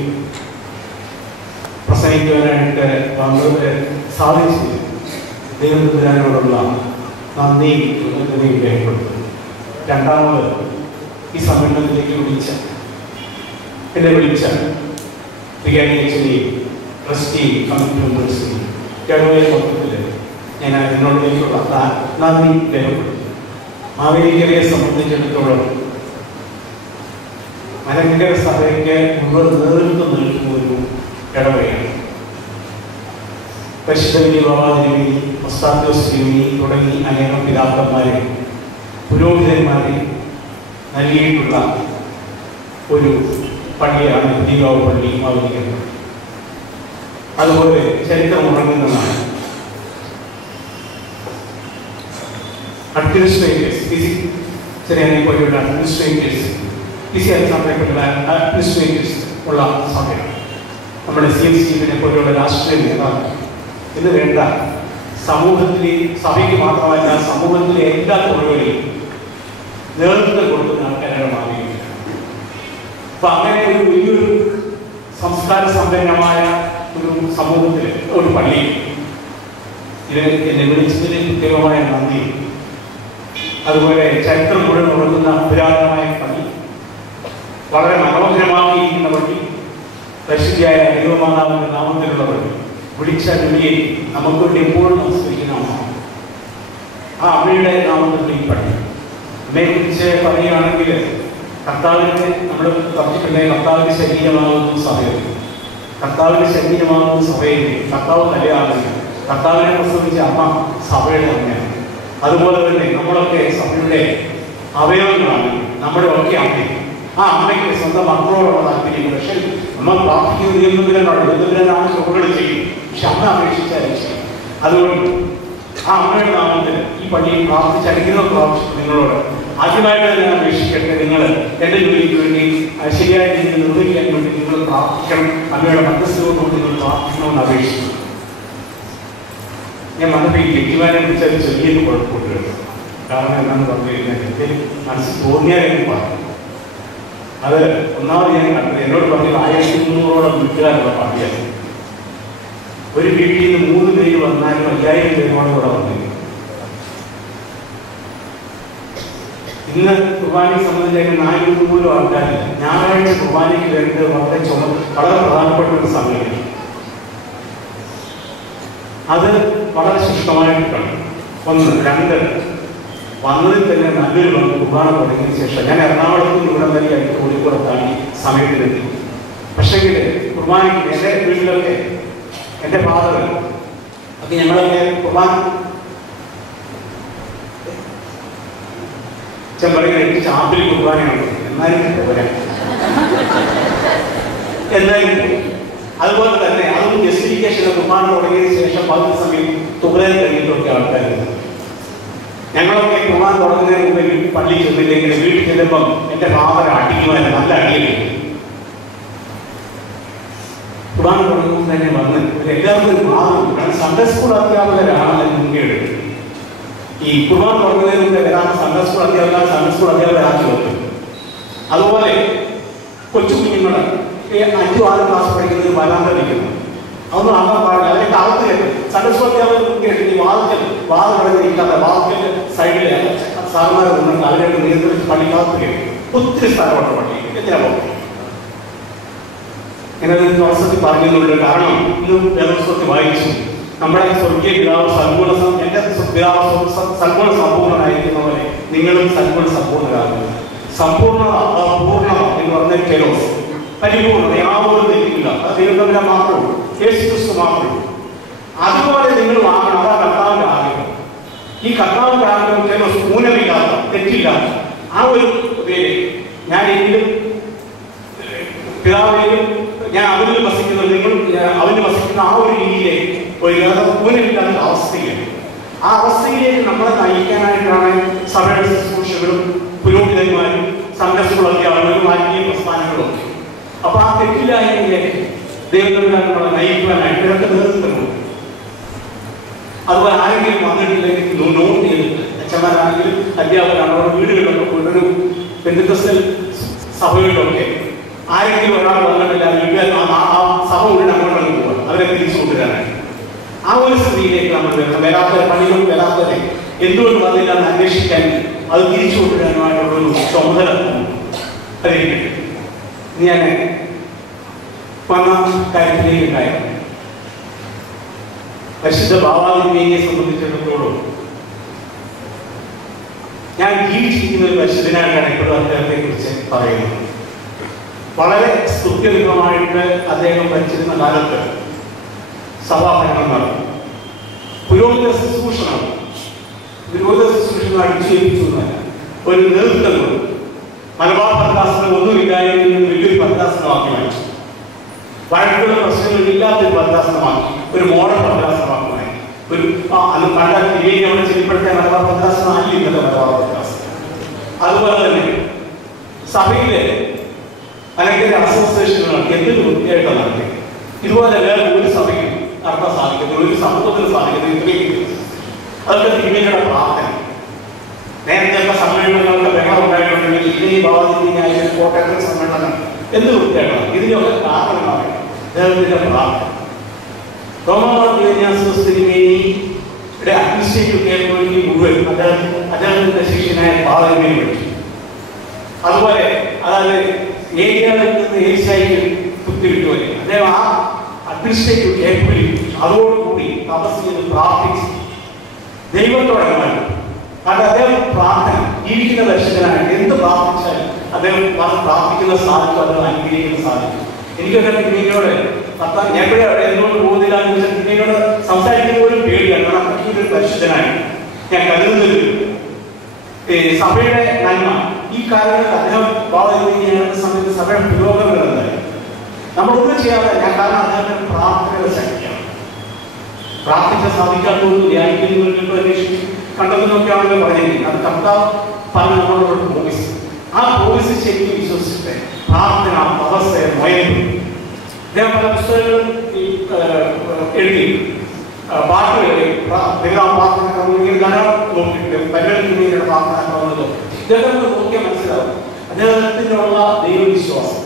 പ്രസംഗിക്കുവാനായിട്ട് വന്നത് സാധിച്ചു ദൈവത്തിനോടുള്ള നന്ദി കൃതജ്ഞതയും രേഖപ്പെടുത്തുന്നു. രണ്ടാമത് ഈ സമ്മേളനത്തിലേക്ക് എന്നെ വിളിച്ച വികാരിയച്ഛനെയും ട്രസ്റ്റി കമ്മിറ്റി മെമ്പേഴ്സിനെയും ഗവൺമെൻറ് മൊത്തത്തിൽ ഞാൻ എന്നോടിലേക്കുള്ള നന്ദി രേഖപ്പെടുത്തുന്നു. മാവേലിക്കരയെ സംബന്ധിച്ചിടത്തോളം മലങ്കര സഭയ്ക്ക് മുഴുവൻ നേതൃത്വം നൽകുന്ന ഒരു ഇടവകയാണ്. പരിശുദ്ധ തിരുമേനി, ഒസ്താദ്യോസ് തിരുമേനി തുടങ്ങി അനേകം പിതാക്കന്മാരെ, പുരോഹിതന്മാരെ നൽകിയിട്ടുള്ള ഒരു പള്ളിയാണ് പുതിയകാവ് പള്ളി മാവേലിക്കര. അതുപോലെ ചരിത്രം ഉറങ്ങുന്നതാണ്. അഡ്മിനിസ്ട്രേറ്റേഴ്സ് ചെറിയ പോലെയുള്ള അഡ്മിനിസ്ട്രേറ്റേഴ്സ് അഡ്മിനിസ്ട്രേറ്റേഴ്സ് ഉള്ള സഭയാണ്. നമ്മുടെ CMC പോലെയുള്ള രാഷ്ട്രീയ നേതാക്കൾ എന്ന് വേണ്ട സമൂഹത്തിലെ സഭയ്ക്ക് മാത്രമല്ല സമൂഹത്തിലെ എല്ലാ തൊഴിലുകളിലും നേതൃത്വം കൊടുക്കുന്ന ആൾക്കാരാണ് മാവേലിക്കര. അപ്പൊ അങ്ങനെ ഒരു വലിയൊരു സംസ്കാര സമ്പന്നമായ ഒരു സമൂഹത്തിൽ ഒരു പള്ളി ഇത് എന്നെ വിളിച്ചതിന് പ്രത്യേകമായ നന്ദി. അതുപോലെ ചരിത്രം മുഴുവൻ ഉറങ്ങുന്ന പുരാതനമായ പള്ളി, വളരെ മനോഹരമാക്കിയിരിക്കുന്ന പള്ളി, പ്രസിദ്ധിയായ ദൈവമാതാവിന്റെ നാമത്തിലുള്ള പള്ളി, വിളിച്ച വിളിയെ നമുക്ക് വേണ്ടി എപ്പോഴും നമസ്കരിക്കുന്ന അമ്മ, ആ അമ്മയുടെ നാമത്തിലുള്ള ഈ പള്ളി അമ്മയെ കുറിച്ച് പറയുകയാണെങ്കിൽ കർത്താവിനെ നമ്മൾ തർക്കിക്കുന്ന കർത്താവിന്റെ ശരീരമാകുന്ന സഭയിൽ, കർത്താവിന്റെ ശരീരമാകുന്ന സഭയിൽ കർത്താവ് തലയാകുന്നു. കർത്താവിനെ പ്രസവിച്ച അമ്മ സഭയുടെ അമ്മയാണ്. അതുപോലെ തന്നെ നമ്മളൊക്കെ സഭയുടെ അവയവങ്ങളാണ്, നമ്മുടെ ഒക്കെ അമ്മയും. ആ അമ്മയ്ക്ക് സ്വന്തം മക്കളോടുള്ള താല്പര്യം. പക്ഷേ അമ്മ പ്രാർത്ഥിക്കുന്നത് എന്തെങ്കിലാണ് ചുവടുകൾ ചെയ്യും, പക്ഷെ അമ്മ അപേക്ഷിച്ചാലും ചെയ്യും. അതുകൊണ്ട് ആ അമ്മയുടെ നാമത്തിൽ ഈ പള്ളിയിൽ പ്രാർത്ഥിച്ച് അനുഗ്രഹം പ്രാർത്ഥിച്ചു നിങ്ങളോട് ആദ്യമായിട്ട് ഞാൻ അപേക്ഷിക്കട്ടെ, നിങ്ങൾ എൻ്റെ ജോലിക്ക് വേണ്ടി ശരിയായ രീതിയിൽ നിർവഹിക്കാൻ വേണ്ടി നിങ്ങൾ പ്രാർത്ഥിക്കണം. അമ്മയുടെ മധ്യസ്ഥയോടുകൂടി നിങ്ങൾ പ്രാർത്ഥിക്കണമെന്ന് അപേക്ഷിച്ചു. ഞാൻ വന്നപ്പോൾ ഈ യജമാനെ വിളിച്ചത് ചെറിയൊരു കുഴപ്പമില്ല. കാരണം എന്താണെന്ന് പറഞ്ഞു കഴിഞ്ഞാൽ എനിക്ക് മനസ്സിൽ തോന്നിയാലും പറഞ്ഞു. അത് ഒന്നാമത് ഞാൻ കണ്ടത് എന്നോട് പറഞ്ഞത് 1300ഓളം വീട്ടുകാരുള്ള പള്ളിയാണ്. ഒരു വീട്ടിൽ നിന്ന് 3 പേര് വന്നാലും 5000 പേരോളം കൂടെ വന്നിരുന്നു. ഇന്ന് കുർബാനയെ സംബന്ധിച്ച് 400 ആൾക്കാരില്ല. ഞായറാഴ്ച കുർബാനയ്ക്ക് വരുന്നത് വളരെ പ്രധാനപ്പെട്ട ഒരു സമയമാണ്. അത് വളരെ ശുഷ്കമായിട്ടാണ്. 1, 2 വന്നതിൽ തന്നെ നല്ലൊരു കുർബാന തുടങ്ങിയതിന് ശേഷം ഞാൻ എറണാകുളത്ത് ഇവിടെ വരെ അടുത്ത് കോഴിക്കോട് താണ്ടി സമയത്തിലെത്തി. പക്ഷേങ്കിൽ കുർബാനയ്ക്ക് എൻ്റെ വീട്ടിലൊക്കെ എൻ്റെ ഫാദർ അത് ഞങ്ങളൊക്കെ കുർബാന ചെമ്പറയിൽ ചാപ്പിൽ കുർബാനയാണ്. എന്നാലും അതുപോലെ തന്നെ അതും ജസ്റ്റിഫിക്കേഷൻ കുർബാന തുടങ്ങിയതിന് ശേഷം 10 സമയം തുകയിൽ കഴിഞ്ഞിട്ടൊക്കെ ആൾക്കാരുണ്ട്. ഞങ്ങളൊക്കെ കുർബാന തുടങ്ങുന്നതിന് മുമ്പ് പള്ളി ചെന്നില്ലെങ്കിൽ വീട്ടിൽ ചെല്ലുമ്പം എൻ്റെ ഫാദർ അടിക്കുവാൻ നല്ല അടിയിലേക്ക് കുർബാന തുടങ്ങുമ്പോൾ തന്നെ വന്ന് എല്ലാവർക്കും മാറും. സൺഡേ സ്കൂൾ അധ്യാപകരാണ് മുൻകൈ. ഈ കുർബാന തുടങ്ങുന്നതിന് മുമ്പ് വരാൻ സൺഡേ സ്കൂൾ അധ്യാപകരാക്കി വെക്കും. അതുപോലെ കൊച്ചു കുഞ്ഞുങ്ങൾ 5-6 ക്ലാസ് പഠിക്കുന്നത് വരാന്ത വയ്ക്കുന്നു. അതൊന്നും ആകാൻ പാടില്ല. അതിന്റെ അകത്ത് സൺഡേ സ്കൂൾ അധ്യാപകർ വാത് കിടന്നിരിക്കാത്ത വാക്കിൽ സൈഡിൽ സാറുമാരെ ഉണ്ടെങ്കിൽ അവരുടെ നിയന്ത്രിച്ച് പള്ളിക്കകത്ത് ഒത്തിരി സ്ഥലമുണ്ട് പള്ളി. എന്തിനാ പോകും എന്നത് ദിവസത്തിൽ പറഞ്ഞുകൊണ്ട്. കാരണം ഇന്ന് വേദപുസ്തകത്തിൽ വായിച്ചു നമ്മുടെ സ്വർഗീയ പിതാവ് എന്റെ പിതാവ് സൽഗുണ സമ്പൂർണ്ണനായിരിക്കുന്ന പോലെ നിങ്ങളും സൽഗുണ സമ്പൂർണ്ണരാകുന്നു. സമ്പൂർണ്ണത പൂർണ്ണത എന്ന് പറഞ്ഞ കെലോസ്, പരിപൂർണ്ണത, യാതൊരു തെറ്റില്ല. അത് ദൈവത്തിന്റെ മാത്രമേ, യേശുക്രിസ്തു മാത്രമേ. അതുപോലെ നിങ്ങൾ വാങ്ങണം. അതാ കർത്താവിന്റെ ആഗ്രഹം. ഈ കർത്താവിന്റെ ആഗ്രഹം കെലോസ് ഊനമില്ലാത്ത, തെറ്റില്ലാത്ത ആ ഒരു പേര് ഞാൻ എങ്കിലും പിതാവിലും ഞാൻ അവരിൽ വസിക്കുന്നത് നിങ്ങൾ അവന് വസിക്കുന്ന ആ ഒരു രീതിയിലേക്ക് ഒരു ഊനമില്ലാത്ത അവസ്ഥയിലേക്ക്, ആ അവസ്ഥയിലേക്ക് നമ്മളെ നയിക്കാനായിട്ടാണ് സഭയുടെ ശുശ്രൂഷകളും പുരോഹിതന്മാരും സന്ദർശകളൊക്കെ ആളുകളും ആത്മീയ പ്രസ്ഥാനങ്ങളും ഒക്കെ. അപ്പൊ ആ തെറ്റില്ലായ്മയിലേക്ക് ദൈവത്തിൻ്റെ നമ്മളെ നയിക്കുവാനായിട്ട് ഇവരൊക്കെ നേതൃത്വമുണ്ട്. അതുപോലെ ആരെങ്കിലും വന്നിട്ടില്ലെങ്കിൽ നോട്ട് ചെയ്തിട്ട് അച്ഛന്മാരാണെങ്കിലും അധ്യാപകരാണ് അവരുടെ വീടുകളിലൊക്കെ പോയിട്ടൊരു പെന്തക്കോസ്തൽ സഭകളിലൊക്കെ ആരെങ്കിലും ഒരാൾ വന്നിട്ടില്ല ആ സഭ മുഴുവൻ അങ്ങോട്ടൊക്കെ പോവാം അവരെ തിരിച്ചു കൊണ്ടുവരാനായിട്ട്. ആ ഒരു സ്ഥിതിയിലേക്ക് നമ്മൾ വരണം. വരാത്ത പണികളും വരാത്തവരെ എന്തുകൊണ്ട് വന്നില്ല എന്ന് അന്വേഷിക്കാൻ അത് തിരിച്ചു കൊണ്ടുവരാനുമായിട്ടുള്ളൊരു ചുമതല അറിയിക്കട്ടെ. ഞാൻ വന്ന കാര്യത്തിലേക്ക് ഉണ്ടായിരുന്നു. പരിശുദ്ധ ബാവാതിരിയെ സംബന്ധിച്ചിടത്തോളം ഞാൻ ജീവിച്ചിരിക്കുന്ന ഒരു പരിശുദ്ധനായിട്ടാണ് ഇപ്പോഴും അദ്ദേഹത്തെ കുറിച്ച് പറയുന്നത്. വളരെ സ്തുത്യവിധമായിട്ട് അദ്ദേഹം ഭരിച്ചിരുന്ന കാലത്ത് സഭാഭരണം നടന്നു. പുരോഹിത ശുശ്രൂഷ നടന്നു. പുരോഹിത ശുശ്രൂഷ അടിച്ചേൽപ്പിച്ചതല്ല, ഒരു നേതൃത്വം മലബാർ ഭദ്രാസനം ഒന്നുമില്ലായിരുന്നു വലിയൊരു ഭദ്രാസനമാക്കി മാറ്റി. വഴക്കുള്ള പ്രശ്നങ്ങളില്ലാത്തൊരു ഭദ്രാസനമാക്കി, ഒരു മോഡൽ ഭദ്രാസനമാക്കി മാറ്റി. ഒരു അത് കണ്ട തിരികെ നമ്മൾ ചെല്ലിപ്പെടുത്തിയ മലബാർ ഭദ്രാസനം അല്ല ഇന്നത്തെ മലബാർ ഭദ്രാസനം. അതുപോലെ തന്നെ സഭയിലെ അല്ലെങ്കിൽ അസോസിയേഷനുകൾ എന്തൊരു വൃത്തിയായിട്ട് നടത്തി. ഇതുപോലെ വേറെ ഒരു സഭയ്ക്കും നടത്താൻ സാധിക്കുന്നു, ഒരു സമൂഹത്തിന് സാധിക്കുന്നു. ഇത്രയും അതൊക്കെ തിരുമേനിയുടെ പ്രാർത്ഥന. നേരത്തെ സമ്മേളനങ്ങളൊക്കെ ബഹളം ഉണ്ടായിട്ടുണ്ടെങ്കിൽ ഇതേ ഭാവത്തിനായ കോട്ടയത്തെ സമ്മേളനം എന്ത് വൃത്തിയായിട്ടാണ്. ഇതിനൊക്കെ കാരണമാണ് അദ്ദേഹത്തിന്റെ പ്രാർത്ഥന. തിരുമേനിയുടെ അഡ്മിനിസ്ട്രേറ്റീവ് കേന്ദ്രങ്ങളിൽ മുഴുവൻ അദ്ദേഹത്തിന്റെ ശിഷ്യനായ ഭാവത്തിനെ വിളിച്ചു. അതുപോലെ അതായത് ഏരിയകളിൽ നിന്ന് ഏഷ്യായിൽ കുത്തിവിട്ടു വരെ അദ്ദേഹം ആ അഡ്മിനിസ്ട്രേറ്റീവ് കേന്ദ്രത്തിൽ അതോടുകൂടി തപസ് ചെയ്ത് പ്രാർത്ഥിച്ചു ദൈവത്തോടെ മാറ്റി. കാരണം അദ്ദേഹം പ്രാർത്ഥന ജീവിക്കുന്ന ദർശകനായിട്ട് എന്ത് പ്രാർത്ഥിച്ചാലും അദ്ദേഹം പ്രാർത്ഥിക്കുന്ന സാധിക്കും, അദ്ദേഹം അനുഗ്രഹിക്കുന്ന സാധിക്കും. എനിക്കൊക്കെ തിരുമേനിയോട് ഞാൻ എപ്പോഴും എന്തുകൊണ്ട് പോകുന്നില്ല എന്ന് വെച്ചാൽ തിരുമേനിയോട് സംസാരിക്കുന്ന പോലും പേടിയാണ്. കാരണം അത്രയ്ക്കൊരു പരിശുദ്ധനായി ഞാൻ കരുതുന്നത് സഭയുടെ നന്മ ഈ കാര്യങ്ങളിൽ അദ്ദേഹം ബാധിക്കുന്ന സമയത്ത് സഭയുടെ പുരോഗമനം എന്തായാലും നമ്മളൊന്നും ചെയ്യാതെ ഞാൻ കാരണം അദ്ദേഹത്തിന്റെ പ്രാർത്ഥനയുടെ ശക്തിയാണ്. പ്രാർത്ഥിച്ച സാധിക്കാത്തതൊന്നും ധ്യാനിക്കുന്നവർക്ക് അന്വേഷിക്കും കണ്ടെത്തുന്നൊക്കെയാണല്ലോ പറഞ്ഞിരിക്കുന്നത്. അത് കർത്താവ് പറഞ്ഞ നമ്മളോട് പ്രോമിസ്. ആ പ്രോമിസ് ശരിക്കും വിശ്വസിച്ചിട്ട് പ്രാർത്ഥന അവസ്ഥ മയന്നു അദ്ദേഹം പല പുസ്തകങ്ങളും എഴുതി പാട്ടുകൾ പ്രാർത്ഥന ക്രമങ്ങൾ ധാരാളം നോക്കിയിട്ടുണ്ട്. പലരുടെ പ്രാർത്ഥന ക്രമങ്ങളോ ഇതൊക്കെ നോക്കിയാൽ മനസ്സിലാവും അദ്ദേഹത്തിനുള്ള ദൈവവിശ്വാസം,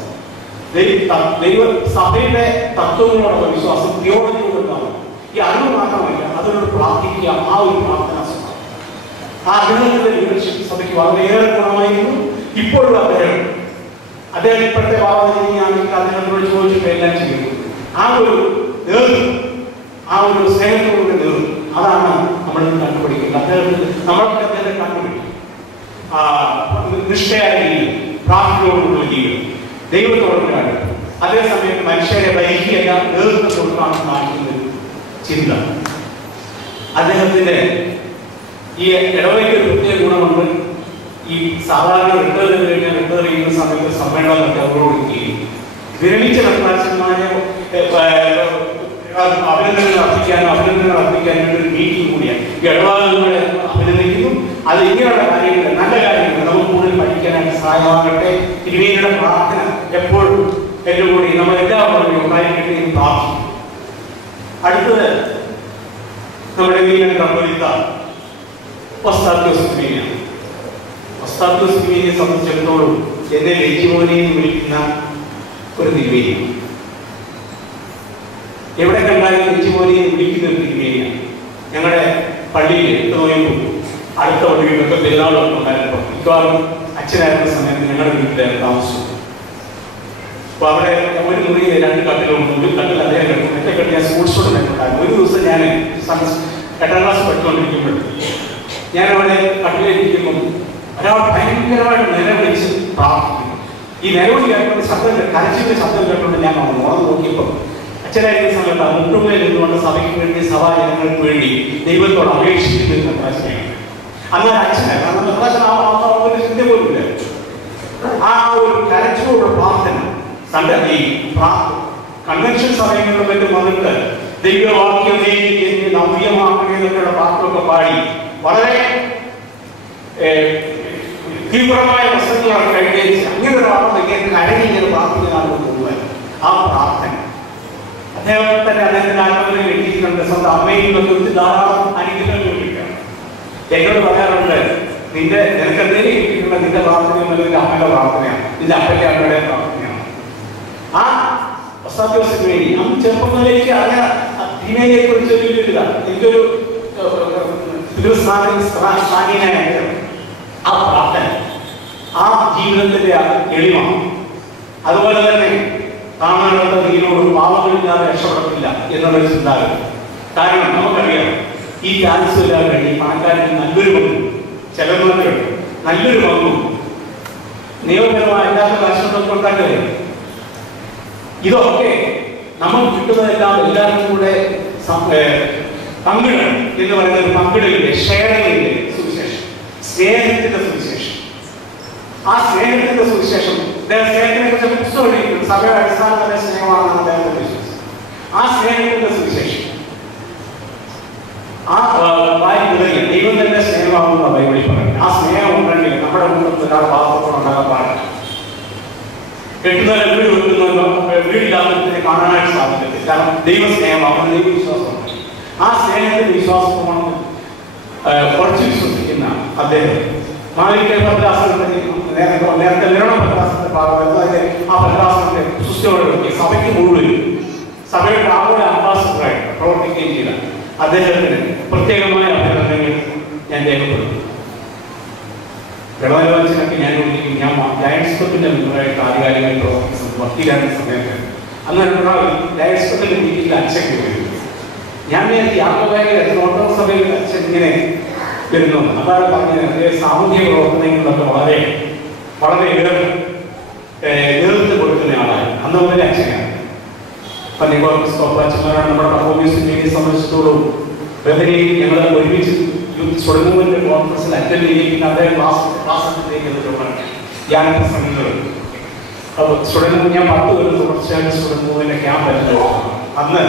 ദൈവ സഭയുടെ തത്വങ്ങളോടുള്ള വിശ്വാസം, തിയോളജിയോടുണ്ടാവും. ഈ അറിവ് മാത്രമല്ല, അതിനോട് പ്രാർത്ഥിക്കുക. ആ ഒരു പ്രാർത്ഥന ആ അദ്ദേഹത്തിന്റെ ലീഡർഷിപ്പ് സഭയ്ക്ക് വളരെയേറെ ഗുണമായിരുന്നു. ഇപ്പോഴും അദ്ദേഹം ഇപ്പോഴത്തെ ഭാവത്തിനാണെങ്കിൽ അദ്ദേഹത്തോട് ചോദിച്ചിട്ട് എല്ലാം ചെയ്യുന്നു. ആ ഒരു നേതൃത്വം, ആ ഒരു സ്നേഹത്തോടുള്ള നേതൃത്വം, അതാണ് നമ്മൾ കണ്ടുപിടിക്കുന്നത്. അദ്ദേഹത്തിന് നമ്മളൊക്കെ അദ്ദേഹത്തെ കണ്ടുപിടിക്കും. നിഷ്ഠയായ ജീവിതം, പ്രാർത്ഥനയോടുള്ള ജീവിതം, ദൈവത്തോടുള്ള അടുപ്പം, അതേസമയം മനുഷ്യരെ ഭരിക്കുകയല്ല നേതൃത്വം കൊടുക്കാമെന്ന് കാണിക്കുന്ന ചിന്ത. അദ്ദേഹത്തിന്റെ ഈ ഇടവയ്ക്ക് ഒരു പ്രത്യേക ഗുണമുണ്ട്. ഈ സാധാരണ റിട്ടയർ ചെയ്ത് കഴിഞ്ഞാൽ റിട്ടയർ ചെയ്യുന്ന സമയത്ത് സമ്മേളനമൊക്കെ അവരോട് ചെയ്യും. വിരമിച്ച ഭദ്രാസന്മാരെ അഭിനന്ദനങ്ങൾ അർപ്പിക്കാനും ഒരു മീറ്റിംഗ് കൂടിയാണ്. ഈ ഇടവാദങ്ങളെ അഭിനന്ദിക്കുന്നു. അത് ഇങ്ങനെയുള്ള കാര്യങ്ങൾ, നല്ല കാര്യങ്ങൾ നമുക്ക് കൂടുതൽ പഠിക്കാനായിട്ട് സഹായമാകട്ടെ. തിരുമേനിയുടെ പ്രാർത്ഥന എപ്പോഴും എൻ്റെ കൂടി നമ്മളെല്ലാവരും ഉണ്ടായിരിക്കട്ടെ എന്ന് പ്രാർത്ഥിക്കും. അടുത്തത് നമ്മുടെ വീരൻ കമ്പലിത്ത ഒസ്താത്യോസിനെയാണ്. ഒസ്താത്യോസിനെ സംബന്ധിച്ചിടത്തോളം എന്നെ ലജ്ജിമോനെ എന്ന് വിളിക്കുന്ന ഒരു തിരുമേനിയാണ്. എവിടെ കണ്ടാലും ലജ്ജിമോനെ എന്ന് വിളിക്കുന്ന ഒരു തിരുമേനിയാണ്. ഞങ്ങളുടെ പള്ളിയിൽ 8 നോയമ്പും അടുത്ത പള്ളിയിലൊക്കെ പെരുന്നാളൊക്കെ ഉണ്ടായിരുന്നപ്പോൾ മിക്കവാറും അച്ഛനായിരുന്ന സമയത്ത് ഞങ്ങളുടെ വീട്ടിലായിരുന്നു താമസിച്ചു. അപ്പൊ അവിടെ ഒരു മുറിയിൽ 2 കട്ടിലുണ്ട്. ഒരു കട്ടിൽ അദ്ദേഹം കിടക്കും, മറ്റേ കട്ടിൽ ഞാൻ സ്കൂൾ സ്റ്റുഡൻ്റ് ഉണ്ടായിരുന്നു. ഒരു ദിവസം ഞാൻ 8ാം ക്ലാസ് പഠിച്ചുകൊണ്ടിരിക്കുമ്പോൾ ഞാനവിടെ കട്ടിലിരിക്കുമ്പോൾ ഒരാൾ ഭയങ്കരമായിട്ട് നിലവിളിച്ച് പ്രാർത്ഥിക്കുന്നു. ഈ നിലവിളി കേൾക്കുന്ന ശബ്ദം, കരച്ചിന്റെ ശബ്ദം കേട്ടുകൊണ്ട് ഞാൻ ഓർമ്മ നോക്കിയപ്പോൾ അച്ഛനായിരുന്ന സമയത്ത് മുട്ടുമേൽ നിന്നുകൊണ്ട് സഭയ്ക്ക് വേണ്ടി, സഭാജനങ്ങൾക്ക് വേണ്ടി ദൈവത്തോട് അപേക്ഷിക്കുന്നത് പ്രശ്നമാണ്. അന്ന് അച്ഛനാണ്, അന്ന് പ്രശ്നം ചിന്ത പോലുമില്ല. ആ ഒരു കരച്ചിലുള്ള പ്രാർത്ഥന ഈ കൺവെൻഷൻ സമയങ്ങളിലും മറ്റും വന്നിട്ട് ദൈവവാക്യം നവ്യമാക്കുകയെന്നൊക്കെയുള്ള പാട്ടൊക്കെ പാടി വളരെ തീവ്രമായ പ്രശ്നങ്ങളാണ് കഴിച്ച് അങ്ങനെ ഒരു വാർത്ത കരഞ്ഞിങ്ങനെ പ്രാർത്ഥനയാണ് പോകുന്നത്. ആ പ്രാർത്ഥന അദ്ദേഹത്തിന്റെ ആത്മകഥയിൽ എഴുതിയിട്ടുണ്ട്. സ്വന്തം അമ്മയിൽ നിന്നൊക്കെ ഒത്തിരി ധാരാളം അനുഗ്രഹങ്ങൾ കിട്ടിയിട്ടാണ്. എന്നോട് പറയാറുണ്ട്, നിനക്ക് എന്തെങ്കിലും കിട്ടിയിട്ടുള്ള നിന്റെ പ്രാർത്ഥനയും നിന്റെ അമ്മയുടെ പ്രാർത്ഥനയാണ്, നിന്റെ അപ്പന്റെ അമ്മയുടെ പ്രാർത്ഥനയാണ്. ആ ഒസ്താദ്യോസിന് വേണ്ടി അന്ന് ചെറുപ്പങ്ങളിലേക്ക് അങ്ങനെ ടീനേജിനെ കുറിച്ച് എനിക്കൊരു ആ പ്രാർത്ഥന, ആ ജീവിതത്തിന്റെ എളിമ, അതുപോലെ തന്നെ കാണാനുള്ള നീരോട് പാവങ്ങളില്ലാതെ രക്ഷപ്പെടത്തില്ല എന്നുള്ളൊരു ചിന്താഗതി. കാരണം നമുക്കറിയാം, ഈ ക്യാൻസർ ഇല്ലാതെ കഴിഞ്ഞ് പണക്കാരിൽ നല്ലൊരു പങ്കും ചെലവുകളുണ്ട്, നല്ലൊരു പങ്കും നിയമപരമായ അല്ലാത്ത കാശുകളൊക്കെ ഉണ്ടാക്കുക. ഇതൊക്കെ നമ്മൾ കിട്ടുന്നതെല്ലാം എല്ലാവർക്കും കൂടെ പങ്കിടണം എന്ന് പറയുന്നത് പങ്കിടലിന്റെ ഷെയറിംഗിന്റെ സുവിശേഷം, സ്നേഹത്തിന്റെ സുവിശേഷം. ആ സ്നേഹത്തിന്റെ സുവിശേഷം സ്നേഹത്തിനെ കുറിച്ച് പുസ്തകം എഴുതിയിട്ടുണ്ട്. സഭയുടെ അടിസ്ഥാനമായ സ്നേഹമാണെന്ന് അദ്ദേഹത്തെ വിശ്വസിച്ചു. ആ സ്നേഹത്തിന്റെ സുവിശേഷം ആ വായിക്കുന്നതിൽ ദൈവം തന്നെ സ്നേഹമാകുന്ന ബൈബിളിൽ പറയുന്നത്. ആ സ്നേഹം ഉണ്ടെങ്കിൽ നമ്മുടെ മുന്നിൽ ഒരാൾ പാവത്തോടെ ഉണ്ടാകാൻ പാടില്ല. കെട്ടുന്ന വീട് വെക്കുന്നതോ വീടില്ലാത്തതിനെ കാണാനായിട്ട് സാധിക്കത്തില്ല. കാരണം ദൈവ സ്നേഹമാകുന്ന ദൈവവിശ്വാസമാണ്. ആ സ്നേഹത്തിന്റെ വിശ്വാസമാണ് കുറച്ച് വിശ്വസിക്കുന്ന അദ്ദേഹം മാലിക ഭദ്രാസനത്തെ നേരത്തെ നിരണ ഭദ്രാസനത്തെ ഭാഗത്ത് ആ ഭദ്രാസനത്തെ സൃഷ്ടിയോടെ സഭയ്ക്ക് മുഴുവൻ സഭയുടെ ആഗോള അംബാസഡറായിട്ട് പ്രവർത്തിക്കുകയും ചെയ്ത അദ്ദേഹത്തിന് പ്രത്യേകമായ അഭിനന്ദനങ്ങൾ ഞാൻ രേഖപ്പെടുത്തുന്നു. ഗണവരവച്ചനൊക്കെ ഞാൻ ലയൺസ് ക്ലബിന്റെ മെമ്പറായിട്ട് ആധികാരികമായി പ്രവർത്തിക്കുന്നത് വക്കീലായിരുന്ന സമയത്ത് അന്ന് ലയൺസ് ക്ലബിന്റെ മീറ്റിംഗിൽ അച്ഛൻ വരുന്നു. ഞാൻ ഓട്ടോ സഭയിൽ അച്ഛൻ ഇങ്ങനെ വരുന്നു. അതാണ് പറഞ്ഞത്, സാമൂഹിക പ്രവർത്തനങ്ങളിലൊക്കെ വളരെ നേതൃത്വം കൊടുക്കുന്ന ആളാണ്. അന്ന് മുതലേ അച്ഛനാണ്. അച്ഛന്മാരാണ് നമ്മുടെ പർഫോമൻസിനെ സംബന്ധിച്ചിടത്തോളം ബഹരിയിൽ ഞങ്ങൾ ഒരുമിച്ച് സുടങ്ങുവിന്റെ കോൺഫറൻസിൽ അറ്റൻഡ് ചെയ്യിക്കുന്ന അദ്ദേഹം ക്ലാസ് ധ്യാന പ്രസംഗങ്ങൾ. അപ്പോൾ സുടങ്ങുമ്പോൾ ഞാൻ 10 കൊല്ലം തുടർച്ചയായിട്ട് സുടങ്ങുവിന്റെ ക്യാമ്പ് അറ്റൻഡ്. അന്ന്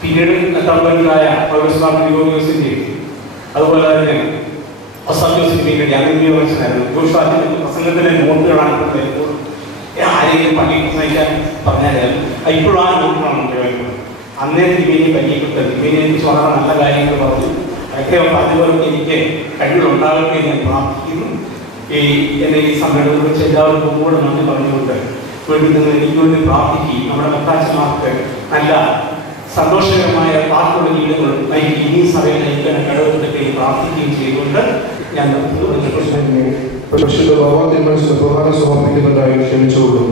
പിന്നീട് തമ്പരായ യോഗസിന്റെ അതുപോലെ തന്നെ ജോഷാജിന്റെ പ്രസംഗത്തിന്റെ നോട്ടുകളാണ് ആരെങ്കിലും പള്ളി പ്രസംഗിക്കാൻ പറഞ്ഞാൽ ഇപ്പോഴും ആ നോട്ടുകളാണ് ഉപയോഗിക്കുന്നത്. അന്നേ തിരുമേനി പരിചയപ്പെട്ടത്, തിരുമേനിയെ കുറിച്ച് വളരെ നല്ല കാര്യങ്ങൾ പറഞ്ഞു. ഒക്കെ പറഞ്ഞവർക്ക് എനിക്ക് കഴിവുകളുണ്ടാകട്ടെ എന്ന് പ്രാർത്ഥിക്കുന്നു. എന്നെ ഈ സമ്മേളനത്തെ കുറിച്ച് എല്ലാവർക്കും കൂടെ നന്ദി പറഞ്ഞുകൊണ്ട് വീട്ടിൽ നിന്ന് എനിക്ക് വേണ്ടി പ്രാർത്ഥിക്കുകയും നമ്മുടെ ഭക്താച്ചന്മാർക്ക് നല്ല സന്തോഷകരമായ പാട്ടുള്ള ജീവിതങ്ങൾ നയിക്കുകയും ഈ സഭയെ നയിക്കാൻ കഴിവുണ്ടെങ്കിൽ പ്രാർത്ഥിക്കുകയും ചെയ്തുകൊണ്ട് ഞാൻ പ്രധാന സമർപ്പിക്കുന്നതായി ക്ഷണിച്ചുകൊള്ളും.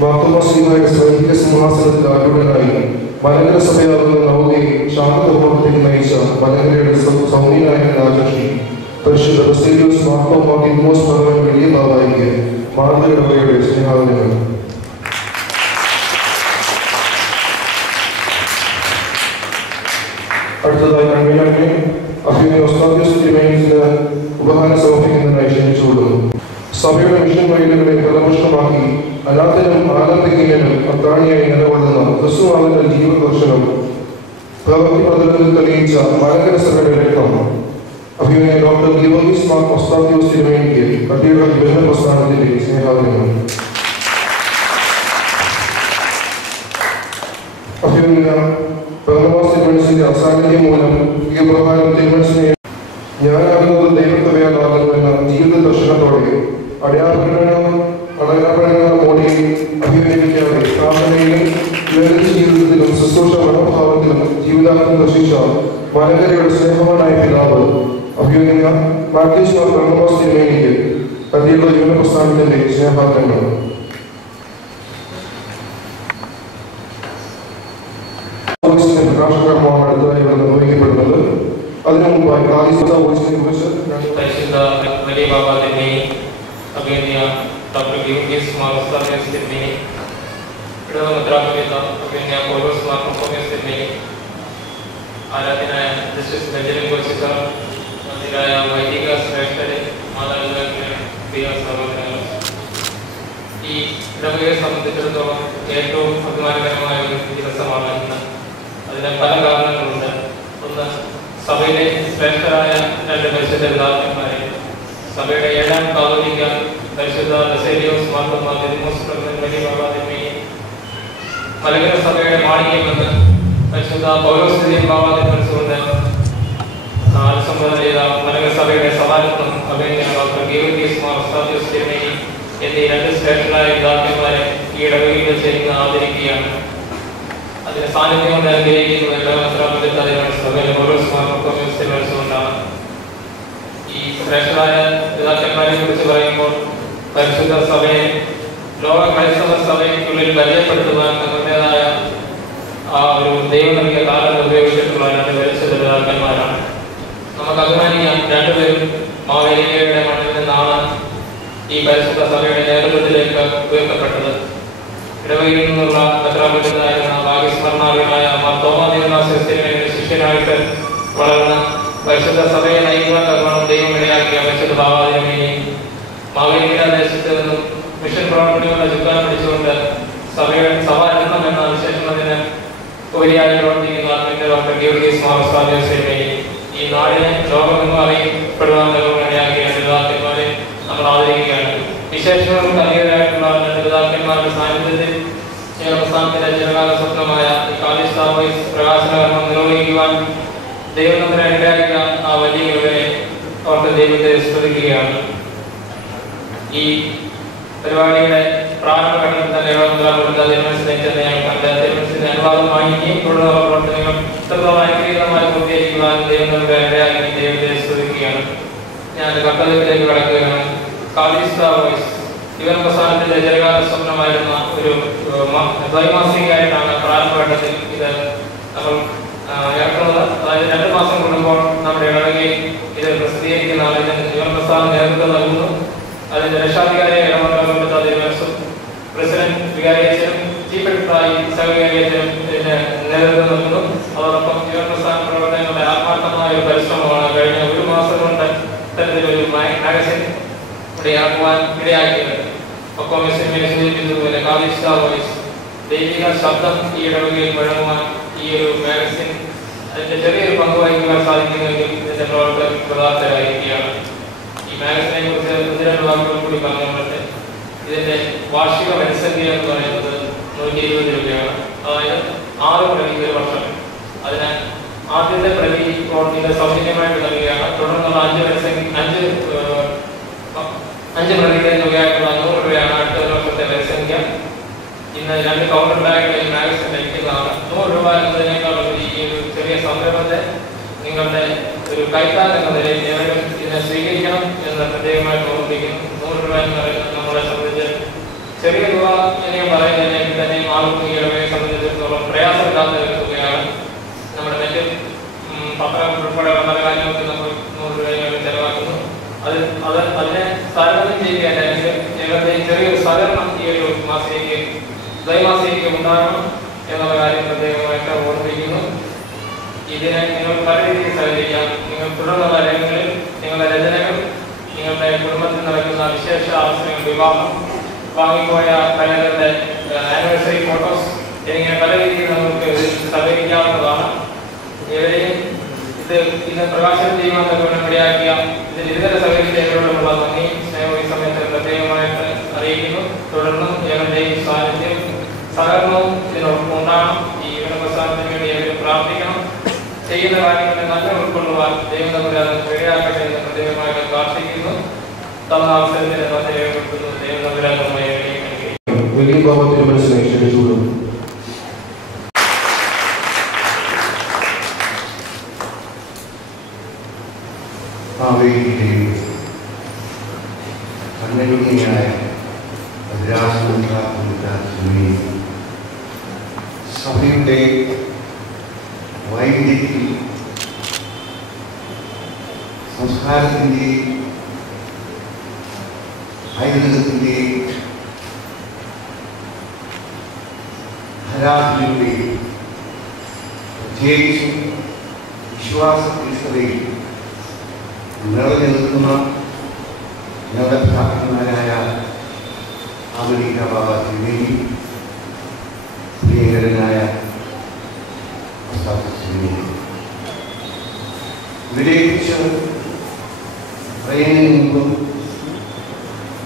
മാർത്തോമാശ്ലീഹായുടെ സൈനിക സിംഹാസനത്തിൽ ആരൂഢനായി മലങ്കര സഭയാകുന്ന നവോദയെ ശാന്തതോട്ടത്തേക്ക് നയിച്ച മലങ്കരയുടെ സൗമ്യനായ രാജർഷി പരിശുദ്ധ ബസേലിയോസ് മാർത്തോമാ തിമോസ് ഭഗവാൻ വലിയ ബാബായിക്ക് മാതൃകയുടെ സ്നേഹാദരങ്ങൾ. അടുത്തതായി കൺവീനറിനെ അഭിനയ ഒസ്താദ്യോസ് തിരുമേനിക്ക് ഉപഹാരം സമർപ്പിക്കുന്നതിനായി ക്ഷണിച്ചുകൊള്ളുന്നു. സഭയുടെ മിഷൻ വൈദ്യുകളെ ഫലപുഷ്ടമാക്കി അനാഥനും ആനന്ദിക്കുന്നതിനും അത്താണിയായി നിലകൊള്ളുന്ന ക്രിസ്തുവാകുന്ന ജീവദർശനം പ്രവൃത്തി പ്രതലത്തിൽ തെളിയിച്ച മലങ്കര സഭയുടെ രക്തം അഭിനയ ഡോക്ടർ ഗീവർഗീസ് മാർ ഒസ്താദ്യോസ് തിരുമേനിക്ക് കട്ടിയുടെ വിഭജന പ്രസ്ഥാനത്തിന്റെ സ്നേഹാദരങ്ങൾ. അഭിനയ ബഹുമാസ് തിരുമനസിന്റെ അസാന്നിധ്യം മൂലം ഈ പ്രകാരം തിരുമനസിനെ ഞാനാകുന്നത് ദൈവത്തവയാകുന്നുവെന്ന ജീവിത ദർശനത്തോടെ അടയാളപ്പെടുന്ന മോഡിയിൽ അഭിനയിക്കാതെ പ്രാർത്ഥനയിലും ലളിത ജീവിതത്തിലും ശുശ്രൂഷ മനോഭാവത്തിലും ജീവിതാർത്ഥം ദർശിച്ച മലങ്കരയുടെ സ്നേഹവാനായ പിതാവ് അഭിനയ മാത്യൂസ് മാർ ബഹുമാസ് തിരുമേനിക്ക് കത്തിയുള്ള ജീവന പ്രസ്ഥാനത്തിന്റെ സ്നേഹാദരങ്ങൾ. പ്രകാശകർമ്മമാണ് അടുത്തതായി ഇവിടെ നിർവഹിക്കപ്പെടുന്നത്. അതിനു മുമ്പായി വോയിസിനെ കുറിച്ച് വലിയ ബാബാ തിരുമേനി, അഭിനയ ഡോക്ടർ ഗീവർഗീസ് മാർ ഒസ്താദ്യോസ് തിരുമേനി, ഇടവ മെത്രാപ്പൊലീത്ത അഭിനയ പൗലോസ് മാർ പർഫോമൻസ് തിരുമേനി, ആരാധനായ ജസ്റ്റിസ് ബെഞ്ചമിൻ കോച്ചിക്കർ, മന്ത്രിയായ വൈദിക ശ്രേഷ്ഠരെ, മാതാപിതാക്കളെ, പ്രിയ സഹോദരങ്ങൾ, ഈ ഇടവകയെ സംബന്ധിച്ചിടത്തോളം ഏറ്റവും അഭിമാനകരമായ ഒരു ദിവസമാണ് ഇന്ന്. അതിന് പല കാരണങ്ങളുണ്ട്. ഒന്ന്, സഭയിലെ ശ്രേഷ്ഠരായ 2 പരിശുദ്ധ പിതാക്കന്മാരെ, സഭയുടെ 7ാം കാതോലിക്ക പരിശുദ്ധ ബസേലിയോസ് മാർത്തോമാ തിരുമോസ് വലിയ ബാബാ തിരുമേനി, മലങ്കര സഭയുടെ മാളികയെന്ന് പരിശുദ്ധ പൗലോസ് ബാബാദിനെ മനസ്സുകൊണ്ട് അഭിസംബോധന ചെയ്ത മലങ്കര സഭയുടെ സഭാരത്നം ഡോക്ടർ ഗീവർഗീസ് മാർ ഒസ്താത്യോസ് തിരുമേനി എന്നീ 2 ശ്രേഷ്ഠരായ പിതാക്കന്മാരെ ഈ ഇടവകയിൽ ചേർന്ന് ആദരിക്കുകയാണ്. അതിന് സാന്നിധ്യം കൊണ്ട് അനുഗ്രഹിക്കുന്നത് സഭയിലെ പൗലോസ് മാർ ഒസ്താത്യോസ് മനസ്സുകൊണ്ടാണ്. ഈ ശ്രേഷ്ഠരായ പിതാക്കന്മാരെ കുറിച്ച് പറയുമ്പോൾ പരിശുദ്ധ സഭയെ ലോക ക്രൈസ്തവ സഭയ്ക്കുള്ളിൽ പരിചയപ്പെടുത്തുവാൻ തങ്ങളുടേതായ ആ ഒരു ദൈവം നൽകിയ കാലം ഉപയോഗിച്ചിട്ടുള്ള 2 പരിശുദ്ധ പിതാക്കന്മാരാണ്. നമുക്ക് അഭിമാനിക്കാം, 2 പേരും മാവേലിക്കയുടെ മണ്ണിൽ നിന്നാണ് ഈ പരിശുദ്ധ സഭയുടെ നേതൃത്വത്തിലേക്ക് ഉയർത്തപ്പെട്ടത്. ഇടവകയിൽ നിന്നുള്ള മെത്രാപ്പൊലീത്തനായിരുന്ന ഭാഗ്യസ്മരണാർഹനായ മാർ തോമാ ദീർഘനാശത്തിന്റെ ശിഷ്യനായിട്ട് വളർന്ന് പരിശുദ്ധ സഭയെ നയിക്കുവാൻ തക്കണം ദൈവം ഇടയാക്കിയ പരിശുദ്ധ ബാബാതിരുമേനി മാവേലിക്ക ദേശത്ത് നിന്നും മിഷൻ പ്രവർത്തനങ്ങളുടെ ചുക്കാൻ പിടിച്ചുകൊണ്ട് സഭാരത്നം എന്ന വിശേഷണത്തിന് ഉപരിയായി പ്രവർത്തിക്കുന്ന ഡോക്ടർ ഗീവർഗീസ് മാർ ഒസ്താത്യോസ് തിരുമേനി ഈ നാടിനെ ലോകമെന്നും അറിയപ്പെടുവാൻ ഇടയാക്കിയ പിതാക്കന്മാരെ നമ്മൾ ആദരിക്കുകയാണ്. വിശേഷങ്ങൾക്ക് അംഗീകാരമായിട്ടുള്ള 2 പിതാക്കന്മാരുടെ സാന്നിധ്യത്തിൽ സംസ്ഥാനത്തിന്റെ ചിരകാല സ്വപ്നമായ ഈ കാലിസ്ഥാപൈസ് പ്രകാശനകർമ്മം നിർവഹിക്കുവാൻ ദൈവം നമ്മളെ ഇടയാക്കിയ ആ വലിയ കൃപയെ അവർക്ക് ദൈവത്തെ സ്തുതിക്കുകയാണ്. ഈ പരിപാടിയുടെ പ്രാരംഭഘട്ടത്തിൽ തന്നെ അനുവാദം വാങ്ങിക്കുകയും തുടർന്നുള്ള പ്രവർത്തനങ്ങൾ ഇത്രത്തോളം അനുഗ്രഹീതമായി പൂർത്തീകരിക്കുവാൻ ദൈവം നമുക്ക് ഇടയാക്കി ദൈവത്തെ സ്തുതിക്കുകയാണ്. ഞാൻ കർത്തവ്യത്തിലേക്ക് കടക്കുകയാണ്. കാലിസ്ഥാപൈസ് ഇവർ പ്രസ്ഥാനത്തിന്റെ ചിരകാല സ്വപ്നമായിരുന്ന ഒരു ദ്വൈമാസികമായിട്ടാണ് പ്രാരംഭഘട്ടത്തിൽ ഇത് നമ്മൾ ഇറക്കുന്നത്. അതായത് 2 മാസം കൂടുമ്പോൾ നമ്മുടെ ഇടവകയിൽ ഇത് പ്രസിദ്ധീകരിക്കുന്നതാണ്. ഇവർ പ്രസ്ഥാനം നേതൃത്വം നൽകുന്നു. അതിന്റെ രക്ഷാധികാരിയെ ഇടപെടുത്താൻ പ്രസിഡന്റ് വികാരിയച്ചനും ചീഫ് എഡിറ്ററായി സഹവികാരിയച്ചനും ഇതിന് നേതൃത്വം നൽകുന്നു. അതോടൊപ്പം ഇവർ പ്രസ്ഥാന പ്രവർത്തനങ്ങളുടെ ആത്മാർത്ഥമായ ഒരു പരിശ്രമമാണ് കഴിഞ്ഞ 1 മാസം കൊണ്ട് ഇത്തരത്തിലൊരു മാഗസിൻ ഇടയാക്കുവാൻ ഇടയാക്കിയത്. ഒപ്പം സൂചിപ്പിച്ചതുപോലെ കാലിസ്ഥാപൈസ് ദൈവിക ശബ്ദം ഈ ഇടവകയിൽ മുഴങ്ങുവാൻ ഈ ഒരു മാഗസിൻ അതിന്റെ ചെറിയൊരു പങ്ക് വഹിക്കുവാൻ സാധിക്കുമെങ്കിൽ ഇതിന്റെ പ്രവർത്തകർ പ്രധാനരായിരിക്കുകയാണ്. ഈ മാഗസിനെ കുറിച്ച് 1-2 വാക്കുകൾ കൂടി പറഞ്ഞുകൊണ്ട് ഇതിന്റെ വാർഷിക വരിസംഖ്യ എന്ന് പറയുന്നത് 120 രൂപയാണ്. അതായത് 6 പ്രതി 1 വർഷം. അതിനാൽ ആദ്യത്തെ പ്രതി ഇതിന്റെ സൗജന്യമായിട്ട് നൽകുകയാണ്. തുടർന്നുള്ള 5 പ്രതിയുടെ തുകയായിട്ടുള്ള 100 രൂപയാണ് അടുത്ത 1 വർഷത്തെ വരിസംഖ്യ. ഇന്ന് 2 കൗണ്ടറിലായിട്ട് ഈ മാഗസിൻ ലഭിക്കുന്നതാണ്. 100 രൂപ എന്നതിനേക്കാൾ ഈ ഒരു ചെറിയ സംരംഭത്തെ നിങ്ങളുടെ ഒരു കൈത്താൻ എന്ന നിലയിൽ ഏവരും ഇതിനെ സ്വീകരിക്കണം എന്ന് പ്രത്യേകമായിട്ട് ഓർമ്മിപ്പിക്കുന്നു. 100 രൂപ എന്ന് പറയുന്നത് നമ്മളെ സംബന്ധിച്ച് ചെറിയ തുക എന്ന് പറയുന്നതിനെങ്കിൽ തന്നെയും ആർക്കും ഈ ഇടവയെ സംബന്ധിച്ചിടത്തോളം പ്രയാസമില്ലാത്ത ഒരു തുകയാണ്. നമ്മുടെ മറ്റ് പത്രം ഉൾപ്പെടെയുള്ള പല കാര്യങ്ങൾക്ക് നമ്മൾ 100 രൂപ ചെലവാക്കുന്നു. അതിനെ താരതമ്യം ചെയ്യുകയാണെങ്കിൽ ഞങ്ങളുടെ ചെറിയൊരു സഹകരണം ഈ ഒരു ദ്വൈമാസികയ്ക്ക് ഉണ്ടാകണം എന്നുള്ള കാര്യം പ്രത്യേകമായിട്ട് ഓർമ്മിപ്പിക്കുന്നു. ഇതിനെ നിങ്ങൾ പല രീതിയിൽ സഹകരിക്കാം. നിങ്ങൾ തുടർന്നുള്ള രംഗങ്ങളിൽ നിങ്ങളുടെ രചനകൾ, നിങ്ങളുടെ കുടുംബത്തിൽ നടക്കുന്ന വിശേഷ അവസരങ്ങൾ, വിവാഹം, വാങ്ങിപ്പോയ പലരുടെ ആനിവേഴ്സറി ഫോട്ടോസ് എന്നിങ്ങനെ പല രീതിയിൽ നമുക്ക് സഹകരിക്കാവുന്നതാണ്. ഇവരെയും ഇന്ന് പ്രകാശനം ചെയ്യുവാൻ തക്കവണ്ണം ഇടയാക്കിയ ഇതിൽ ഇതര സഹകരിച്ചവരോടുള്ള നന്ദി സ്നേഹം ഈ സമയത്ത് പ്രത്യേകമായിട്ട് അറിയിക്കുന്നു. തുടർന്നും ഞങ്ങളുടെയും സാന്നിധ്യം സഹകരണവും ഇതിനൊപ്പം ഉണ്ടാകണം. ഈ പ്രസ്ഥാനത്തിന് വേണ്ടി അവരും പ്രാർത്ഥിക്കണം. ചെയ്യുന്ന കാര്യങ്ങളെ നല്ല ഉൾക്കൊള്ളുവാൻ ദൈവം നമ്മളെ അത് ഇടയാക്കട്ടെ എന്ന് പ്രത്യേകമായിട്ട് പ്രാർത്ഥിക്കുന്നു. തന്ന അവസരത്തിന് നന്ദി രേഖപ്പെടുത്തുന്നു. ദൈവം നമ്മളെ സഭയുടെ വൈദ്യത്തിൽ സംസ്കാരത്തിൻ്റെ ഐതിഹ്യത്തിൻ്റെ ധാരാളിലൂടെ പ്രത്യേകിച്ചും വിശ്വാസ തിരിച്ചറിയിൽ നിറഞ്ഞു നിൽക്കുന്ന ഞങ്ങളുടെ ഭക്തന്മാരായ അമേരിക്ക ബാബ തിരുമേനി, പ്രിയങ്കരനായ ഇവരെക്കുറിച്ച് പറയുന്നതിന് മുമ്പ്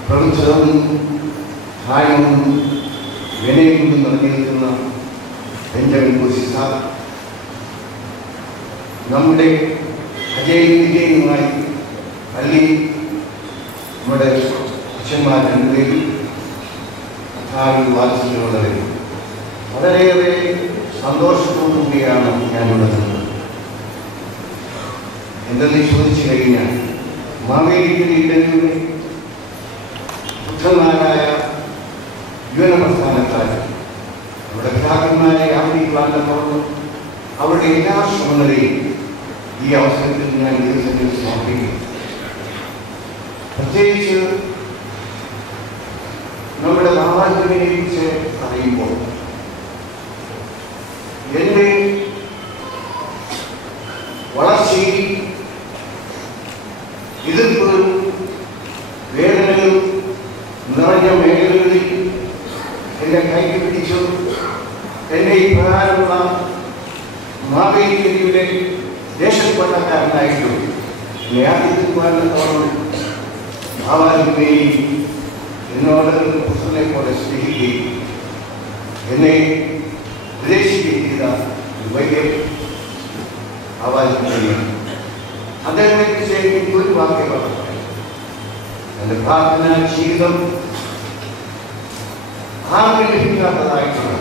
പ്രപഞ്ചവും കാര്യവും വിനയം കൊണ്ടും നിറഞ്ഞു നിൽക്കുന്ന ബെഞ്ചമിൻ കുസിസ, നമ്മുടെ വിജയനുമായി പള്ളി നമ്മുടെ അച്ഛന്മാർ രണ്ടുപേരും വാത്സല്യമുള്ളവരും വളരെയേറെ സന്തോഷത്തോടുകൂടിയാണ് ഞാനുള്ളത്. എന്തെന്ന് ചോദിച്ചു കഴിഞ്ഞാൽ മാവേലിക്കരയുടെ പുത്രന്മാരായ യുവന പ്രസ്ഥാനക്കാർ നമ്മുടെ പിതാക്കന്മാരെ ആഗ്രഹിക്കുവാനപ്പോൾ അവരുടെ എല്ലാ ശ്രമങ്ങളെയും ഈ അവസരത്തിൽ ഞാൻ ദൈവത്തിൽ സമർപ്പിക്കും. പ്രത്യേകിച്ച് നമ്മുടെ ബാബാജിനെ കുറിച്ച് പറയുമ്പോൾ എൻ്റെ വളർച്ചയിൽ എതിർപ്പുകളും വേദനകളും നിറഞ്ഞ മേഖലകളിൽ എന്നെ കൈക്ക് പിടിച്ചു എന്നെ ഈ പ്രകാരമുള്ള മാവേലിക്കരയുടെ ദേശപ്പട്ടക്കാരനായിട്ടും ന്യായത്തിൽക്കുവാനത്തോളം ബാബാജിനെയും എന്നോട് പുത്രനെ പോലെ സ്നേഹിക്കുകയും എന്നെ ഉപദേശിക്കുകയും ചെയ്ത വലിയ ബാബാജിനെയാണ്. അദ്ദേഹത്തെ കുറിച്ച് എനിക്ക് ഒരു വാക്യം പറഞ്ഞു. എൻ്റെ പ്രാർത്ഥന ജീവിതം ആർക്കും ലഭിക്കാത്തതായിട്ടാണ്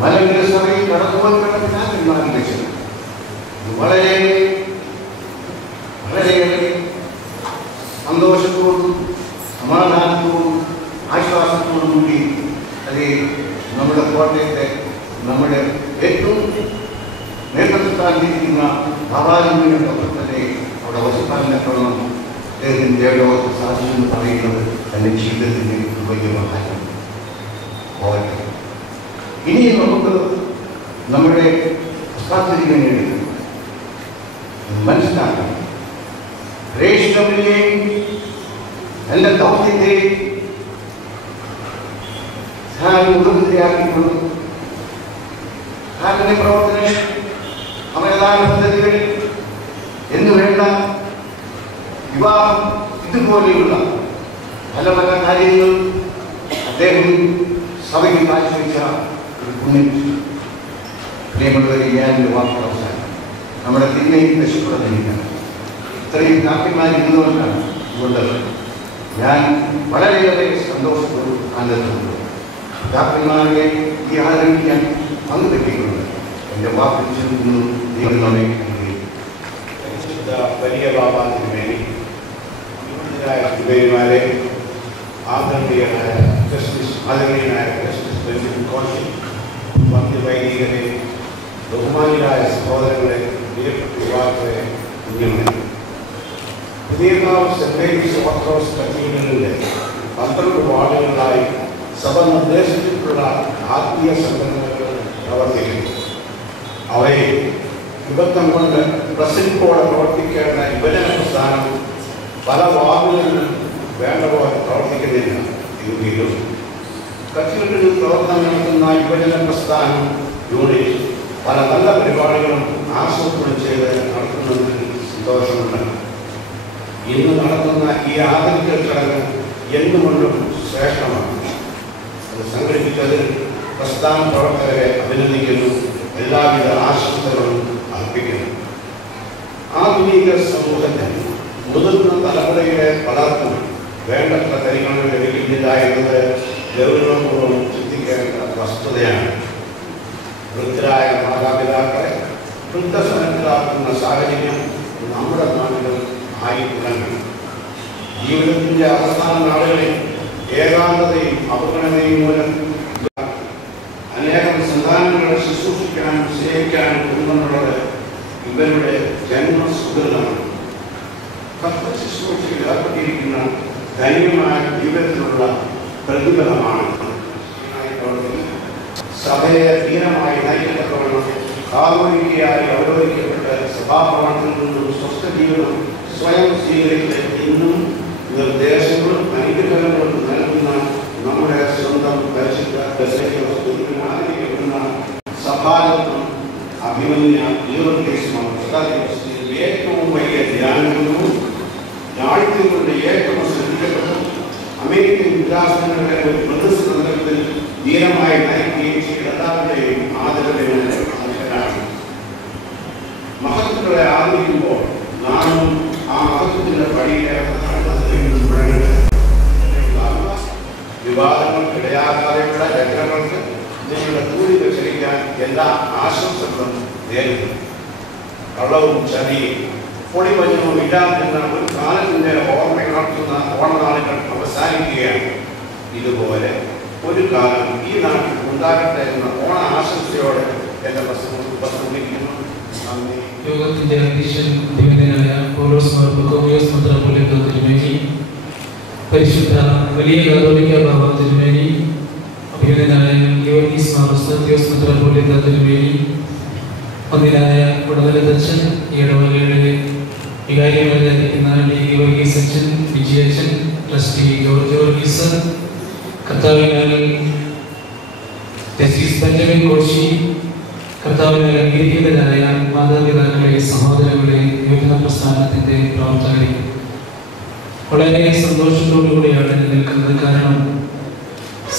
മലങ്കര സഭയിൽ കടന്നുപോയിട്ടുള്ള പിതാക്കന്മാരിൽ വെച്ചത്. വളരെയേറെ സന്തോഷത്തോടും സമാധാനത്തോടും ആശ്വാസത്തോടും കൂടി അത് നമ്മുടെ കോട്ടയത്തെ നമ്മുടെ ഏറ്റവും നേതൃത്വത്തിരിക്കുന്ന ബാബാജിയുടെ പ്രവർത്തനത്തെ അവിടെ വസിപ്പാലിനെത്തോളം അദ്ദേഹത്തിൻ്റെ ലോകത്ത് സാധിച്ചെന്ന് പറയുന്നത് എൻ്റെ ജീവിതത്തിൻ്റെ വലിയ മഹാനം പോകട്ടെ. ഇനിയും നമുക്ക് നമ്മുടെ സാഹചര്യങ്ങളെ മനസ്സിലാക്കണം. പ്രേക്ഷകരെയും എൻ്റെ ദൗത്യത്തെ ഉപകൃതിയാക്കിക്കൊണ്ട് കാരുണ്യ പ്രവർത്തനം അമരദാന പദ്ധതികൾ എന്ന് വേണ്ട വിവാഹം ഇതുപോലെയുള്ള പല പല കാര്യങ്ങൾ അദ്ദേഹം സഭയിൽ കാഴ്ചവെച്ച ഒരു പുണ്യം. പ്രിയമുള്ളവരെ, ഞാനൊരു വാക്കുകൾ അവസാനം നമ്മുടെ തിന്മയും നശിപ്പെടുന്നിരിക്കണം. ഇത്രയും കാപ്യന്മാരിരുന്നുകൊണ്ടാണ് ഉള്ളത്. ഞാൻ വളരെയേറെ സന്തോഷത്തോടും ആനന്ദത്തോടും കാപ്യന്മാരെ ഈ ആദരിക്കാൻ പങ്കുപറ്റിക്കൊണ്ട് എൻ്റെ വാക്കിൽ ചെറുക്കുന്നു. ദൈവങ്ങളെ വലിയ ബാബാജിന് വേണ്ടി ഇവരുമാരെ ആദരണീയനായ ജസ്റ്റിസ് ബെഞ്ചമിൻ കോശി, വൈദികരെ, ബഹുമാനിയായ സഹോദരങ്ങളെ, പ്രിയപ്പെട്ട യുവാക്കളെ, കുഞ്ഞുങ്ങളെ, പുതിയകാവ് സെന്റ് മേരീസ് ഓർത്തഡോക്സ് കത്തീഡ്രലിലെ 12 വാർഡുകളിലായി സഭ നിർദ്ദേശിച്ചിട്ടുള്ള ആത്മീയ സംഘടനകൾ പ്രവർത്തിക്കുന്നു. അവയെ വിഭക്തം കൊണ്ട് പ്രസിദ്ധോടെ പ്രവർത്തിക്കേണ്ട വിഭജന പ്രസ്ഥാനം പല വാർഡുകളിലും വേണ്ട പോലെ പ്രവർത്തിക്കുന്നില്ല. എങ്കിലും കത്തീഡ്രലിൽ പ്രവർത്തനം നടത്തുന്ന വിഭജന പ്രസ്ഥാനം യൂണിറ്റ് പല നല്ല പരിപാടികളും ആസൂത്രണം ചെയ്ത് നടത്തുന്നതിൽ സന്തോഷമുണ്ട്. ഇന്ന് നടത്തുന്ന ഈ ആദരിക്കൽ ചടങ്ങ് എന്തുകൊണ്ടും ശ്രേഷ്ഠമാണ്. അത് സംഘടിപ്പിച്ചതിൽ പ്രസ്ഥാന പ്രവർത്തകരെ അഭിനന്ദിക്കുന്നു. എല്ലാവിധ ആശംസകളും അർപ്പിക്കുന്നു. ആധുനിക സമൂഹത്തിൽ മുതിർന്ന തലമുറയുടെ വളർത്തും വേണ്ടത്ര കാര്യങ്ങൾ ലഭിക്കുന്നില്ല എന്നത് ഗൗരവപൂർവ്വം ചിന്തിക്കേണ്ട വസ്തുതയാണ്. വൃദ്ധരായ മാതാപിതാക്കളെ വൃദ്ധസനത്തിലാക്കുന്ന സാഹചര്യം നമ്മുടെ നാട്ടിലും ആയി തുടങ്ങി. ജീവിതത്തിൻ്റെ അവസാന നാളുകളിൽ ഏകാന്തതയും അവഗണനയും മൂലം അനേകം സന്താനങ്ങളെ ശുശ്രൂഷിക്കാനും സ്നേഹിക്കാനും കൊണ്ടുള്ളത് ഇവരുടെ ജന്മസുഹൃതമാണ്. ശുശ്രൂഷയിൽ ഏർപ്പെട്ടിരിക്കുന്ന ധന്യമായ ജീവിതത്തിലുള്ള പ്രതിഫലമാണ്. സഭയെ ധീരമായി നയിക്കത്തക്കവണ്ണം കാതോലിക്കയായി അവരോധിക്കപ്പെട്ട് സഭാപ്രവർത്തനത്തിൽ നിന്നും സ്വസ്ഥ ജീവിതം സ്വയം സ്വീകരിച്ച് ഇന്നും നിർദ്ദേശങ്ങളും അനുഗ്രഹങ്ങളും നൽകുന്ന നമ്മുടെ സ്വന്തം പരിശുദ്ധ ആദരിക്കപ്പെടുന്ന സഭാരത്നം അഭിമന്യ ഏറ്റവും വലിയ ധ്യാനങ്ങളും നാഴ്ചകളുടെ ഏറ്റവും ശ്രദ്ധിക്കപ്പെട്ടു അമേരിക്കൻ വികാസങ്ങളുടെ ഒരു പ്രതിസന്ധത്തിൽ ധീരമായി നയിക്കുകയും ചെയ്ത എല്ലാവരുടെയും ആദരവിന് അർഹരാണ്. മഹത്വങ്ങളെ ആദരിക്കുമ്പോൾ നാമും ആ മഹത്വത്തിന്റെ വിവാദങ്ങൾക്കിടയാകാതെയുള്ള രംഗങ്ങൾക്ക് നിങ്ങളുടെ കൂലികൾ ക്ഷണിക്കാൻ എല്ലാ ആശംസകളും നേരുന്നു. കള്ളവും ചതിയും പൊടിമഞ്ഞവും ഇല്ലാതിരുന്ന ഒരു കാലത്തിന്റെ ഓർമ്മയുണർത്തുന്ന ഓണനാളുകൾ അവസാനിക്കുകയാണ്. ഇതുപോലെ ഒരു കാലം ഈ നാട്ടിൽ ഉണ്ടാകട്ടെ എന്ന ഓണ ആശംസയോടെ എന്റെ പ്രസംഗിക്കുന്നു. യോഗത്തിന്റെ അധ്യക്ഷൻ ദിവ്യനായ പൗലോസ് മാർ ബക്കോമിയോസ് മെത്രാപ്പൊലീത്ത തിരുമേനി, പരിശുദ്ധ വലിയ കാതോലിക്ക ബാബ തിരുമേനി, അഭിനന്ദനായ ഗീവർഗീസ് മാർ ഉസ്താദ്യോസ് മെത്രാപ്പൊലീത്ത തിരുമേനി, വന്ദിനായ കുടവലതച്ഛൻ, ഇടവകയുടെ വികാരികളായിരിക്കുന്ന ഡി ഗീവർഗീസ് അച്ഛൻ, വിജയച്ചൻ, ട്രസ്റ്റി ജോർജ് വർഗീസ്, കർത്താവിനാൽ ജസ്റ്റിസ് ബെഞ്ചമിൻ കോശി, കർത്താവിനാൽ അംഗീകരിക്കുന്നതായ മാതാപിതാക്കളെ, സഹോദരങ്ങളെ, യുവജന പ്രസ്ഥാനത്തിന്റെ പ്രവർത്തകരെ, വളരെ സന്തോഷത്തോടുകൂടിയാണ് നിൽക്കുന്നത്. കാരണം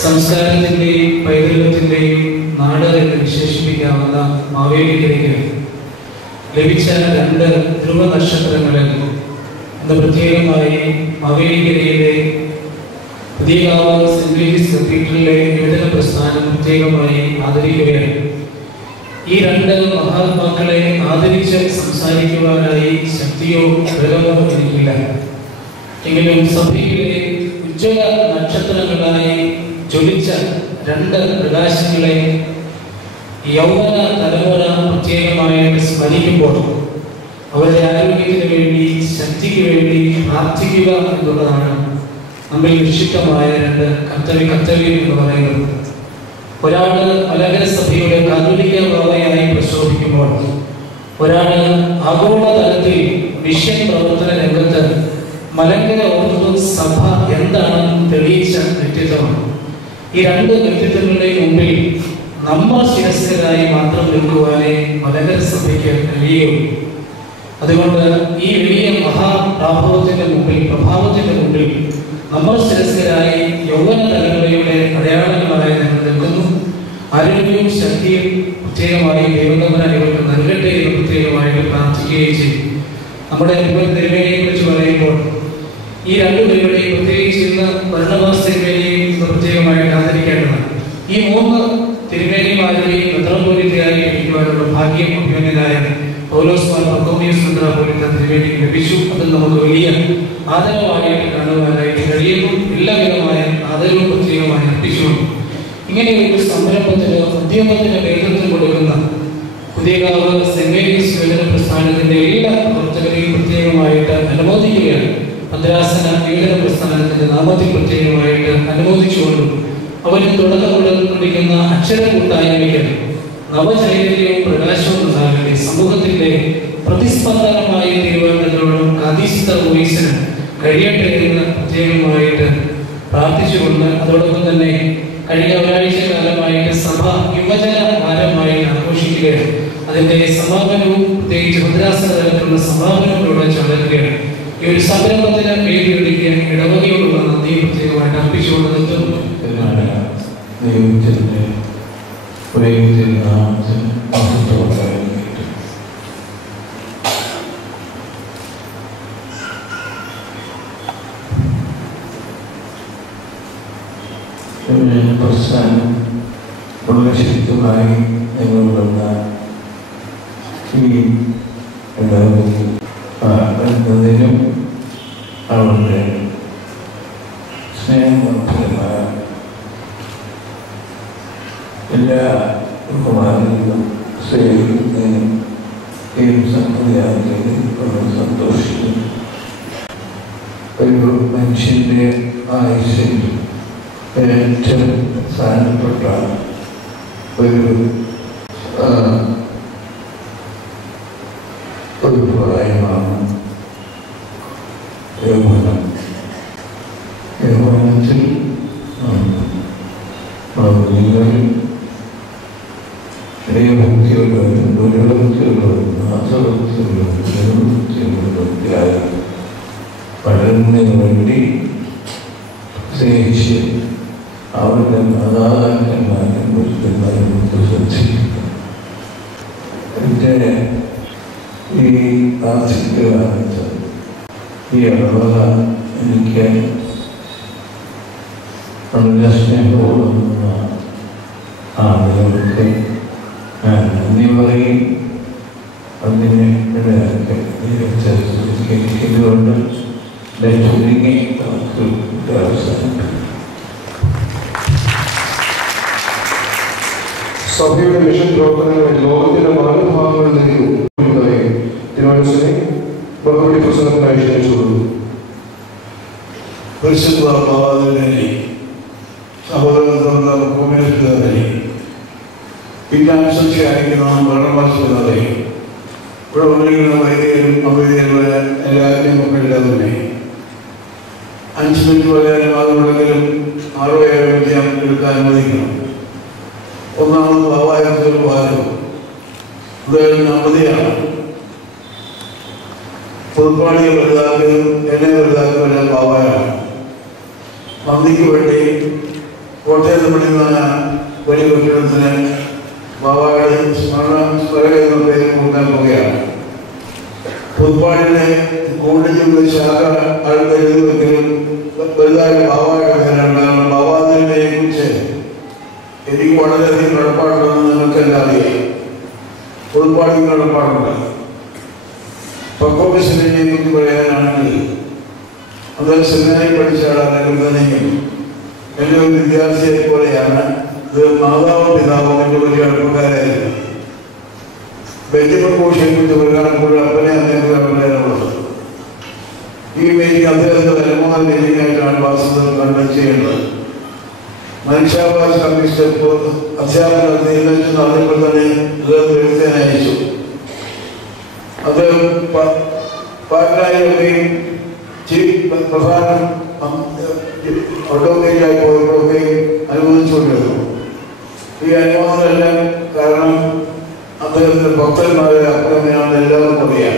സംസ്കാരത്തിന്റെയും പൈതൃകത്തിന്റെയും നാട് എന്ന് വിശേഷിപ്പിക്കാവുന്ന മാവേലിക്കരയ്ക്ക് ലഭിച്ച 2 ധ്രുവ നക്ഷത്രങ്ങളിൽ ഇന്ന് പ്രത്യേകമായി മാവേലിക്കരയിലെ പുതിയകാവ് സെന്റ് മേരീസ് കത്തീഡ്രലിലെ യുവജന പ്രസ്ഥാനം പ്രത്യേകമായി ആദരിക്കുകയാണ്. ഈ 2 മഹാത്മാക്കളെ ആദരിച്ച് സംസാരിക്കുവാനായി ശക്തിയോ ബലമോ എനിക്കില്ല. എങ്കിലും സഭയിലെ ഉജ്ജ്വല നക്ഷത്രങ്ങളായി ജ്വലിച്ച 2 പ്രകാശങ്ങളെ യൗവന തലമുറ പ്രത്യേകമായിട്ട് സ്മരിക്കുമ്പോൾ അവരുടെ ആരോഗ്യത്തിന് വേണ്ടി, ശക്തിക്ക് വേണ്ടി പ്രാർത്ഥിക്കുക എന്നുള്ളതാണ് നമ്മിൽ നിക്ഷിപ്തമായ 2 കർത്തവ്യം എന്ന് പറയുന്നത്. ഒരാള് മലങ്കര സഭയുടെ കാതോലിക്ക ബാബയായി പ്രശോഭിക്കുമ്പോൾ, ഒരാള് ആഗോള തലത്തിൽ മിഷൻ പ്രവർത്തന രംഗത്ത് മലങ്കര ഓർത്തഡോക്സ് സഭ എന്താണെന്ന് തെളിയിച്ച വ്യക്തിത്വമാണ്. ഈ 2 വ്യക്തിത്വങ്ങളുടെ മുമ്പിൽ നമ്മൾ ശിരസ്കരായി മാത്രം നിൽക്കുവാനേ മലങ്കര സഭയ്ക്ക് കഴിയുകയുള്ളൂ. അതുകൊണ്ട് ഈ വലിയ മഹാപ്രഭാവത്തിന്റെ മുമ്പിൽ നമ്മൾ ശിരസ്കരായി യൗവന തലമുറയുടെ അടയാളങ്ങളായി ഞങ്ങൾ നിൽക്കുന്നു. ആരോഗ്യവും ശക്തിയും പ്രത്യേകമായി ദൈവതമ്പുരാൻ ഇവർക്ക് നൽകട്ടെ എന്ന് പ്രത്യേകമായിട്ട് പ്രാർത്ഥിക്കുകയും ചെയ്യും. നമ്മുടെ തിരുമേനിയെ കുറിച്ച് പറയുമ്പോൾ ഈ 2 പേരുടെയും പ്രത്യേകിച്ച് ഇന്ന് ഭരണവാസ തിരുമേനിയും പ്രത്യേകമായിട്ട് ആദരിക്കേണ്ടതാണ്. ഈ 3 തിരുമേനിമാരുടെയും മെത്രാപ്പൊലീത്തയായി ലഭിക്കുവാനുള്ള ഭാഗ്യം അഭിമന്യനായ പൗലോസ് മാർ ബക്കോമിയോസ് മെത്രാപ്പൊലീത്ത തിരുമേനിക്ക് ലഭിച്ചു. അത് നമുക്ക് വലിയ ആദരവായിട്ട് കാണുവാനായിട്ട് കഴിയുന്നു. എല്ലാവിധമായ ആദരവും പ്രത്യേകമായി അർപ്പിച്ചുകൊണ്ട് ഇങ്ങനെ ഒരു സംരംഭത്തിന്, ഉദ്യമത്തിന് നേതൃത്വം കൊടുക്കുന്ന പുതിയകാവ് സെന്റ് മേരീസ് യുവജന പ്രസ്ഥാനത്തിന്റെ എല്ലാ പ്രവർത്തകരെയും പ്രത്യേകമായിട്ട് അനുമോദിക്കുകയാണ്. ഭദ്രാസന യുവജന പ്രസ്ഥാനത്തിന്റെ നാമത്തിൽ പ്രത്യേകമായിട്ട് അനുമോദിച്ചുകൊണ്ടും അവന് തുടക്കം കൊടുക്കുന്ന അക്ഷര കൂട്ടായ്മയ്ക്ക് നവചൈതന്യവും പ്രകാശവും ഉണ്ടാകട്ടെ. സമൂഹത്തിന്റെ പ്രതിസ്പന്ദനമായി തീരുമാനങ്ങളോടും കാതീസ്ഥ വോയിസിന് കഴിയട്ടെ എന്ന് പ്രത്യേകമായിട്ട് പ്രാർത്ഥിച്ചുകൊണ്ട്, അതോടൊപ്പം തന്നെ കഴിഞ്ഞ ഒരാഴ്ച കാലമായിട്ട് സഭ യുവജന വാരമായി ആഘോഷിക്കുകയാണ്. അതിന്റെ സമാപനവും പ്രത്യേകിച്ച് ഭദ്രാസന തലത്തിലുള്ള സമാപനങ്ങളോടെ ചടങ്ങുകയാണ്. ഈ ഒരു സംരംഭത്തിന് വേദിയൊരുക്കിയ ഇടവകയോടുള്ള നന്ദി പ്രത്യേകമായിട്ട് അർപ്പിച്ചുകൊണ്ട് നിർത്തുന്നു. പ്രസ്ഥാനം വളരെ ശക്തമായി ഞങ്ങളുള്ള ഈ എന്നതിനും അവരുടെ സ്നേഹമൂർത്തികളായ എല്ലാ ബഹുമാനങ്ങളും സ്വീകരിക്കുന്നതിനും ഈ സമ്പ്രദായത്തിൽ വളരെ സന്തോഷിക്കുന്നു. ഒരു മനുഷ്യൻ്റെ ആയുസ്സിൽ ഏറ്റവും പ്രധാനപ്പെട്ട ഒരു പ്രായമാണ് യൗവനം. യൗവനത്തിൽ നിങ്ങൾ ദൈവഭക്തിയുള്ളവരും ദുരിതഭക്തിയുള്ളവരും നാശഭക്തിയുള്ളവരും ദൈവഭക്തിയുള്ളവരായി വളരുന്നതിന് വേണ്ടി പ്രത്യേകിച്ച് അവരുടെ മാതാപിതാക്കന്മാരെ കുറിച്ച് ശ്രദ്ധിക്കുക. എൻ്റെ ഈ ആർथिക കാലത്ത് ഈ ഇടവക എനിക്ക് വളരെ സ്നേഹപൂർവ്വമുള്ള ആളുകൾക്ക് ഞാൻ നന്ദി പറയും. അതിന് ഇടയാക്കിയതുകൊണ്ട് ചുരുങ്ങി അവസാനിക്കും. സഭയുടെ മിഷൻ പ്രവർത്തനങ്ങളിൽ ലോകത്തിന്റെ മാനഭാഗങ്ങളിൽ നിന്നുണ്ടായി തിരുവനന്തപുരത്തിനെ ബഹുമതി പ്രസംഗത്തിനായി ക്ഷണിച്ചുകൊള്ളു. പരിശുദ്ധ ബാബാദിനെ സഹോദരൻ കോമേശ്വരനെ വിജ്ഞാനശക്തി അയക്കുന്ന ഭരണമാശുപത്രി ഇവിടെ വന്നിരിക്കുന്ന വൈദികരും അവൈദികരുമായ എല്ലാവരെയും മക്കളില്ലാതെ 5 മിനിറ്റ് പറയാനും അതുകൊണ്ടെങ്കിലും 6-7 മിനിറ്റ് എടുക്കാൻ അനുവദിക്കണം. ഒന്നാമത് ഭാവായത്തൊരു വാരം അദ്ദേഹത്തിന് അവധിയാണ്. പുതുപ്പാണിയെ വലുതാക്കുകയും എന്നെ വലുതാക്കുകയും എല്ലാം ഭാവായാണ്. നന്ദിക്ക് വേണ്ടി കോട്ടയത്ത് പഠിക്കുന്ന വലിയ കെട്ടിടത്തിന് ബാബായുടെ സ്മരണ എന്ന പേര് കൊടുക്കാൻ പോവുകയാണ്. പുതുപ്പാടിയുടെ കോണ്ടിന്റെ ശാഖ ആളുടെ എഴുതുമെങ്കിലും വലുതായ ബാബായുടെ പേരാണ്. കാരണം ബാബാദിനെ കുറിച്ച് എനിക്ക് വളരെയധികം കടപ്പാടുണ്ടെന്ന് നിങ്ങൾക്കെല്ലാം അറിയാം. പുതുപ്പാടിക്ക് കടപ്പാടുണ്ട്. പക്കോമിസിനെ കുറിച്ച് പറയാനാണെങ്കിൽ അദ്ദേഹം സെമിനാരി പഠിച്ച ആളാണെങ്കിൽ തന്നെയും എൻ്റെ ഒരു വിദ്യാർത്ഥിയെ പോലെയാണ്. ഇത് മാതാവും പിതാവും എൻ്റെ വലിയ അടുപ്പക്കാരായിരുന്നു. ബെഞ്ചമിൻ കോഷിയെ കുറിച്ച് പറയുകയാണെങ്കിൽ അപ്പനെ അദ്ദേഹം പറയാനുള്ളത്. ഈ മീറ്റിംഗ് അദ്ദേഹത്തിന്റെ പരമാവധി മീറ്റിംഗായിട്ടാണ് വാസ്തവം കണ്ടക്ട് ചെയ്യുന്നത്. മനുഷ്യാവകാശ കമ്മീഷൻ അധ്യാപകർ നിയമിച്ചു നടന്നപ്പോൾ തന്നെ അദ്ദേഹം എഴുത്താൻ അയച്ചു. അദ്ദേഹം പാറ്റ്നയിലൊക്കെയും ചീഫ് പ്രധാന അഡ്വക്കേറ്റായി പോയപ്പോഴൊക്കെയും അനുവദിച്ചുകൊണ്ടിരുന്നു. ഈ അനുവാദമെല്ലാം കാരണം അദ്ദേഹത്തിന്റെ ഭക്തന്മാരെ അക്രമയാണ് എല്ലാവർക്കും അറിയാം.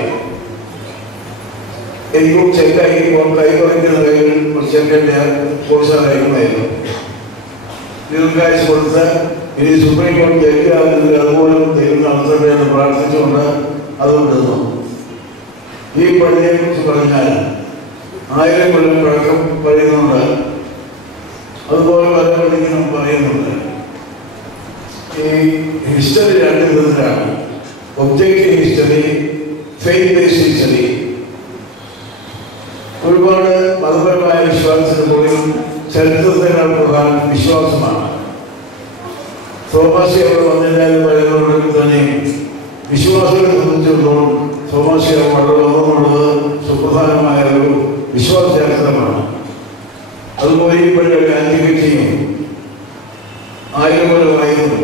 എനിക്കും ചെക്കായി കൈ കുറയ്ക്കുന്ന കൈകൾ ചെക്കൻ്റെ കോഴ്സായിരുന്നു. ദീർഘായുസ് കൊടുത്ത് ഇനി സുപ്രീം കോടതി ജഡ്ജിയാകുന്നതിൽ അതുപോലും ദൈവം നടത്തട്ടെ എന്ന് പ്രാർത്ഥിച്ചുകൊണ്ട് അതുകൊണ്ടിരുന്നു. ഈ പള്ളിയെക്കുറിച്ച് പറഞ്ഞാൽ 1000 കൊല്ലം പഴക്കം പറയുന്നുണ്ട്. അതുപോലെ പല പള്ളിക്കും പറയുന്നുണ്ട്. ഈ ഹിസ്റ്ററി 2 വിധത്തിലാണ്: objective history, faith based history. ഒരുപാട് മതപരമായ വിശ്വാസത്തിന് പോലും ചരിത്രത്തെക്കാൾ പ്രധാനം വിശ്വാസമാണ്. തോമാശി അവിടെ വന്നില്ലാതെ പറയുന്നതോടൊപ്പം തന്നെ വിശ്വാസികളെ സംബന്ധിച്ചിടത്തോളം തോമാശി വളരെ വന്നുള്ളത് സുപ്രധാനമായ ഒരു വിശ്വാസ ചരിത്രമാണ്. അതുപോലെ ഈ പള്ളിയുടെ ആന്റിക്വിറ്റിയും 1000 കൊല്ലമായിരുന്നു.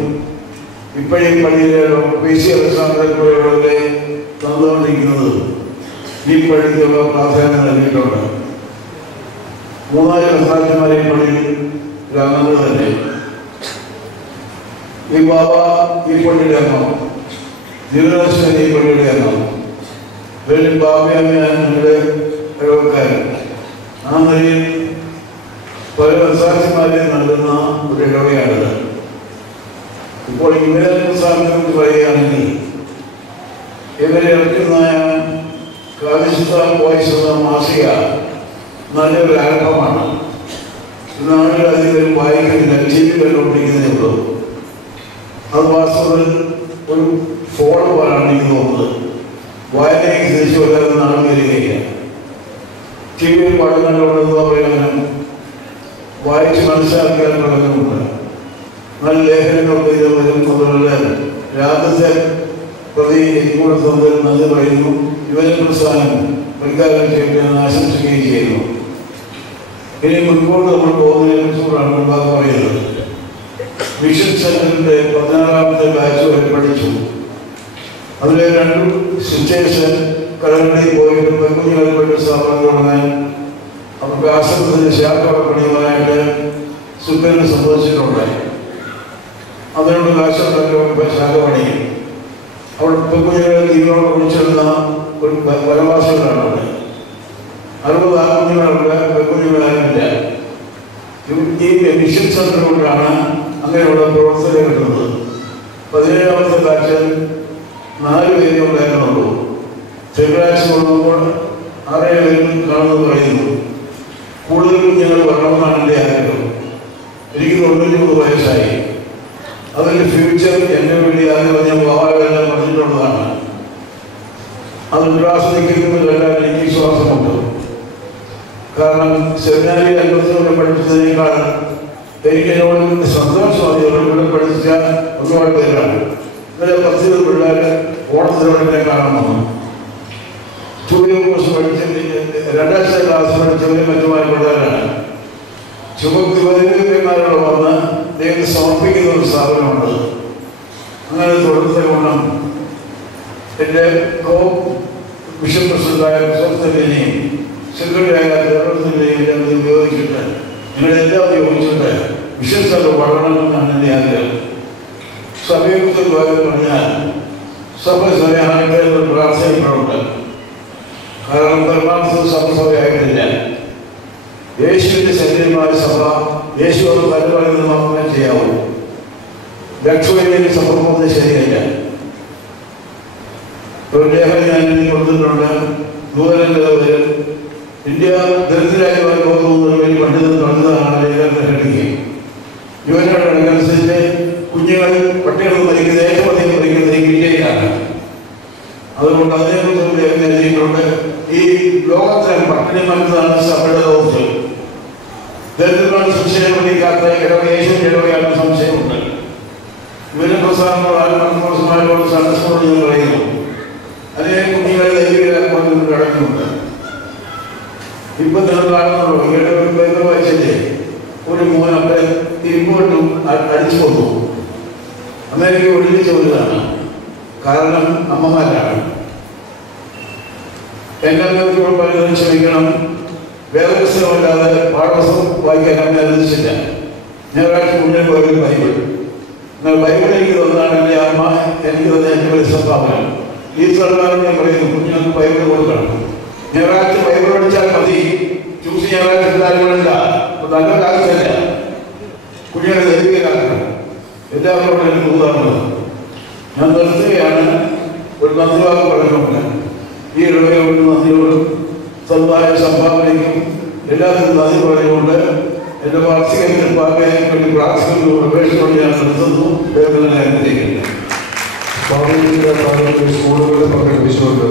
ഇപ്പോഴീ പള്ളിയിലെ PC അലക്സാണ്ടറിനെ തന്നുകൊണ്ടിരിക്കുന്നത് ഈ പള്ളിക്കുള്ള പ്രാധാന്യം നൽകിയിട്ടുണ്ട്. 3 മെത്രാന്മാരെ പള്ളിയിൽ അംഗങ്ങൾ തന്നെ. ഈ ബാബ ഈ പള്ളിയുടെ അംഗം, ജീവനാശ്വരൻ ഈ പള്ളിയുടെ അംഗം, വലിയ ബാബയുടെ ഇടവക്കാരൻ. ആ നിലയിൽ പല മെത്രാന്മാരെ നൽകുന്ന ഒരു ഇടവയാണിത്. ഇപ്പോൾ ഇവരെ കുറിച്ച് പറയുകയാണെങ്കിൽ ഇവരെ ഇറക്കുന്ന കാലിസ്ത വോയിസ് എന്ന മാസിക നല്ലൊരു ആരംഭമാണ്. ഇന്ന് ആളുകൾ അധികം വായിക്കുന്നില്ല, TV കണ്ടുകൊണ്ടിരിക്കുന്നതേ ഉള്ളൂ. അത് വാസ്തവത്തിൽ ഒരു ഫോൺ പോലാണ് എനിക്ക് തോന്നുന്നത്. വായനയ്ക്ക് തിരിച്ചു വരാതെ നാളെ വരികയില്ല. TV പാഠം കണ്ടുകൊണ്ടെന്ന് പറയാനും വായിച്ച് മനസ്സിലാക്കാൻ പറയുന്നുണ്ട്. നല്ല ലേഖനങ്ങളൊക്കെ ഇത് വരും. അതുപോലെ രാജ്യത്തെ പ്രതി എനിക്കൂടെ തന്നതിൽ നന്ദി പറയുന്നു. ഇവരെ പ്രസ്ഥാനം പ്രഖ്യാപനം ചെയ്യണമെന്ന് ആശംസിക്കുകയും ചെയ്യുന്നു. ഇനി മുൻപോട്ട് നമ്മൾ പോകുന്നതിനെ കുറിച്ചുകൂടാണ് മുൻപാകെ പറയുന്നത്. മിഷൻ സെന്ററിന്റെ 16ാമത്തെ ബാച്ച് വരെ പഠിച്ചു. അതിലെ 2 സിസ്റ്റേഴ്സ് കടകളിൽ പോയിട്ട് പെൺകുഞ്ഞുങ്ങൾക്ക് സ്ഥാപനം തുടങ്ങാൻ അവർക്ക് ആശ്രമത്തിന് ശാഖ പണിയുവാനായിട്ട് സുഖന് സംഭവിച്ചിട്ടുണ്ട്. അതിനുള്ള കാശുണ്ടാക്കി ശാഖ പണിയും. അവിടെ പെൺകുഞ്ഞുങ്ങളെ തീവ്രം കുറിച്ചിരുന്ന ഒരു വനവാസികളാണ്. അവിടെ 60 ആൺകുഞ്ഞുങ്ങളുണ്ട്, പെൺകുഞ്ഞുങ്ങളാരുമില്ല. ഈ മിഷൻ സെന്റർ കൊണ്ടാണ് അങ്ങനെയുള്ള പ്രവർത്തനം കിട്ടുന്നത്. 17ാമത്തെ ബാച്ചിൽ 4 പേരെ ഉണ്ടായിരുന്നുള്ളൂ. തിങ്കളാഴ്ച കൊണ്ടുമ്പോൾ 6 പേരും കാണുമെന്ന് പറയുന്നു. കൂടുതലും ഞങ്ങൾ വരണമെന്നാണ് എൻ്റെ ആഗ്രഹം. എനിക്ക് 93 വയസ്സായി. അതിൻ്റെ ഫ്യൂച്ചർ എൻ്റെ വേണ്ടി ആദ്യം ഞാൻ ഭാവമെല്ലാം പറഞ്ഞിട്ടുള്ളതാണ്. അത് ഉല്ലാസിക്കുന്നത് കേട്ടാൽ എനിക്ക് വിശ്വാസമുണ്ട്. കാരണം സെമിനാരി അല്പത്തോടെ പഠിച്ചതിനേക്കാൾ എനിക്ക് എന്നോട് സന്തോഷമായി. ഇവിടെ പഠിച്ച ഒരുപാട് പേരാണ്. ഇന്നലെ 10 പിള്ളേർ ഓണത്തിനോടെ കാണാൻ വന്നു. 2 year കോഴ്സ് പഠിച്ച 2ാഴ്ച ക്ലാസ് പഠിച്ചവരെ മറ്റുമായ പിള്ളേരാണ്. ചുമക്കുമാരോട് വന്ന് ദൈവത്തെ സമർപ്പിക്കുന്ന ഒരു സ്ഥാപനമുണ്ട്. അങ്ങനെ തുടർന്ന് കൊണ്ടും എൻ്റെ വിഷൻ പ്രസിഡന്റായ സുഹൃത്തിനെയും സെക്രട്ടറിയായ ഓരോരുത്തരെയും ഉപയോഗിച്ചിട്ട് നിങ്ങളെല്ലാം ഉപയോഗിച്ചിട്ട് വിഷൻ സെന്റർ വളരണമെന്നാണ് എൻ്റെ ആഗ്രഹം. സഭയെക്കുറിച്ച് പറഞ്ഞാൽ സഭ സഭയായിട്ട് പ്രാർത്ഥനകളുണ്ട്. കാരണം പരമാർത്ഥ സഭയായിട്ടില്ല. യേശുവിൻ്റെ ശരീരമായ സഭ യേശു അത് പരിപാലനം മാത്രമേ ചെയ്യാവൂ. ലക്ഷവേദിയിൽ സഭ പോകുന്നത് ശരിയല്ല. ഒരു ലേഖനം ഞാൻ കൊടുത്തിട്ടുണ്ട്. നൂതനവര് ഇന്ത്യ ദരിദ്രരാജ്യമായി പോകുന്നതിന് വേണ്ടി പണ്ഡിതമാണ് ലേഖനത്തെ ഘടിക്കുക. യുവജനങ്ങൾക്കനുസരിച്ച് കുഞ്ഞുങ്ങൾ പട്ടികൾ മരിക്കുന്നത് ഏറ്റവും അധികം മരിക്കുന്നത് ഇന്ത്യയിലാണ്. അതുകൊണ്ട് അതിനെക്കുറിച്ച് ലേഖനം എഴുതിയിട്ടുണ്ട്. ഈ ലോകത്തെ പട്ടിണി മറ്റതാണ് സഭയുടെ ദൗത്യം. ദരിദ്രരുടെ സംശയം പഠിക്കാത്ത ഇടവകേശം ഇടവകയാണെന്ന് സംശയമുണ്ട്. ഇവരുടെ പ്രസാദങ്ങളോട് സന്ദർശനോട് ഞാൻ പറയുന്നു. അതിനെ കുഞ്ഞുങ്ങളെ ദൈവികമാക്കി കിടക്കുന്നുണ്ട്. ഇപ്പം നിങ്ങൾ കാണുന്നുള്ളൂ. ഈയിടെ വായിച്ചല്ലേ ഒരു മോൻ അവിടെ ഇരുമ്പോട്ടും അടിച്ചു കൊന്നു. അന്നേരം ഒഴിഞ്ഞു ചോദിച്ചതാണ്. കാരണം അമ്മമാരാണ്. എല്ലാവരും പലതും ക്ഷമിക്കണം. വേദപുസ്തകമല്ലാതെ പാഠപുസ്തകം വായിക്കാൻ അമ്മ അനുവദിച്ചില്ല. ഞായറാഴ്ച മുന്നേ പോയൊരു ബൈബിൾ. എന്നാൽ ബൈബിൾ എനിക്ക് തന്നാണ് എൻ്റെ അമ്മ എനിക്ക് തന്നെ എൻ്റെ വലിയ സംഭാവന. ഈ സർക്കാരിനെ ഞാൻ പറയുന്നു, കുഞ്ഞുങ്ങൾക്ക് ബൈബിൾ കൊടുക്കണം. ഞായറാഴ്ച ബൈബിൾ പഠിച്ചാൽ മതി. ചൂസ് ഞായറാഴ്ച കാര്യങ്ങളില്ല. നല്ല കാലത്തല്ല. കുഞ്ഞുങ്ങളെ ദൈവികരാക്കണം. എല്ലാവരോടും എനിക്ക് ഉദാഹരണം ഞാൻ നിർത്തുകയാണ്. ഒരു നന്ദി വാക്ക് പറഞ്ഞുകൊണ്ട് ഈ ഇടവകയോടും നന്ദിയോടും സ്വന്തമായ സംഭാവനയ്ക്കും എല്ലാത്തിനും നന്ദി പറഞ്ഞുകൊണ്ട് എൻ്റെ വാർഷികത്തിൽ പാകയാൻ വേണ്ടി പ്രാർത്ഥിക്കുന്നു. പ്രവേശനോട് ഞാൻ നിർത്തുന്നു. അനുഗ്രഹിക്കുന്നു. സ്കൂളുകളിൽ പങ്കെടുപ്പിച്ചുകൊണ്ട്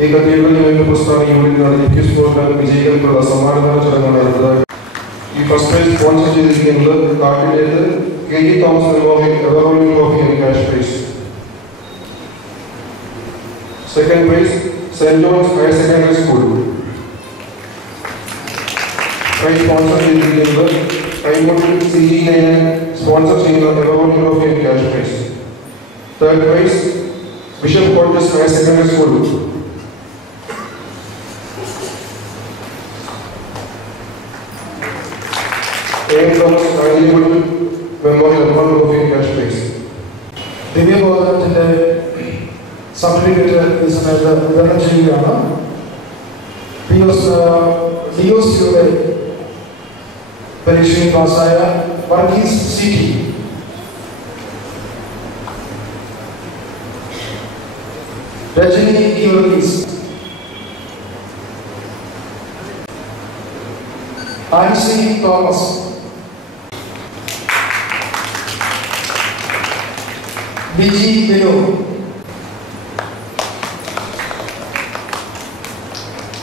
ഈ കത്തീഡ്രലിന് വേണ്ടി പുസ്തകം യൂണിറ്റ് നടത്തി സ്കൂളിൽ വിജയികൾക്കുള്ള സമ്മാനദാന ചടങ്ങ് നടത്തുന്നത്. ഈ ഫസ്റ്റ് പ്രൈസ് സ്പോൺസർ ചെയ്തിരിക്കുന്നത് കാട്ടിലേത് KG Thomas ever rolling trophy and cash prize. Second prize Saint John's higher secondary school. Prize sponsor ചെയ്തിരിക്കുന്നത് കൈമുട്ടിൽ CG9 സ്പോൺസർ ചെയ്യുന്ന ever rolling trophy and cash prize. Third prize, Bishop Portis Higher Secondary School. A. Thomas Anjipudi Memorial Urban Trophy Cash Prize. ദിവ്യബോധനത്തിൻ്റെ certificate ഈ സമയത്ത് വിതരണം ചെയ്യുകയാണ്. DOCയുടെ പരീക്ഷയിൽ പാസ്സായ വർഗീസ് CT, രജനി വർഗീസ്, ആൻസി തോമസ്, ബിജി ബിനു.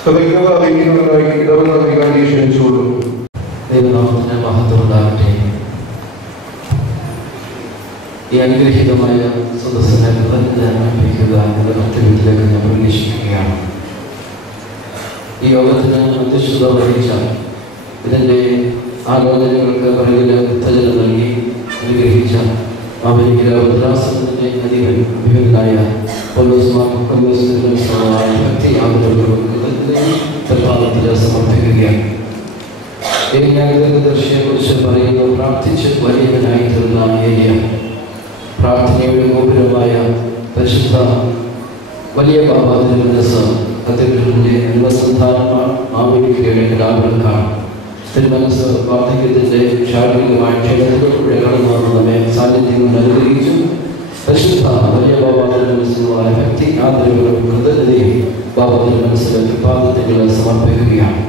കൃതജ്ഞത അറിയിക്കുന്നതിനായി ഇടവക അധികാരി ക്ഷണിച്ചുകൊള്ളു. ദൈവനാമത്തിന് മഹത്വം ഉണ്ടാകട്ടെ. ഈ അനുഗ്രഹീതമായ സദസ്സിനെ അർപ്പിക്കുക എന്ന കർത്തവ്യത്തിലേക്ക് ഞാൻ പ്രവേശിക്കുകയാണ്. ഈ യോഗത്തിന് അധ്യക്ഷത വഹിച്ച ഇതിൻ്റെ ആലോചനകൾക്ക് പറയുന്ന ഉത്തരവ് നൽകി അനുഗ്രഹിച്ച അമേരിക്കയിലെ ഭദ്രാസനത്തിൻ്റെ അധിപൻ വിഭിന്നനായ ഭക്തി ആഗ്രഹത്തിൽ സമർപ്പിക്കുകയാണ്. ദർശിയെക്കുറിച്ച് പറയുന്നു. പ്രാർത്ഥിച്ച് വലിയവനായി തീർന്ന ഏരിയ പ്രാർത്ഥനയുടെ ഗോപുരമായ പരിശുദ്ധ വലിയ ബാബാദിന്റെ മനസ്സ് അദ്ദേഹത്തിൻ്റെ അനുസന്ധാനമാണ്. മാവേലിക്കരയുടെ കലാപുരക്കാണ്. തിരുമനസ് വാർദ്ധക്യത്തിൻ്റെ പ്രഭാതത്തിൽ സമർപ്പിക്കുകയാണ്.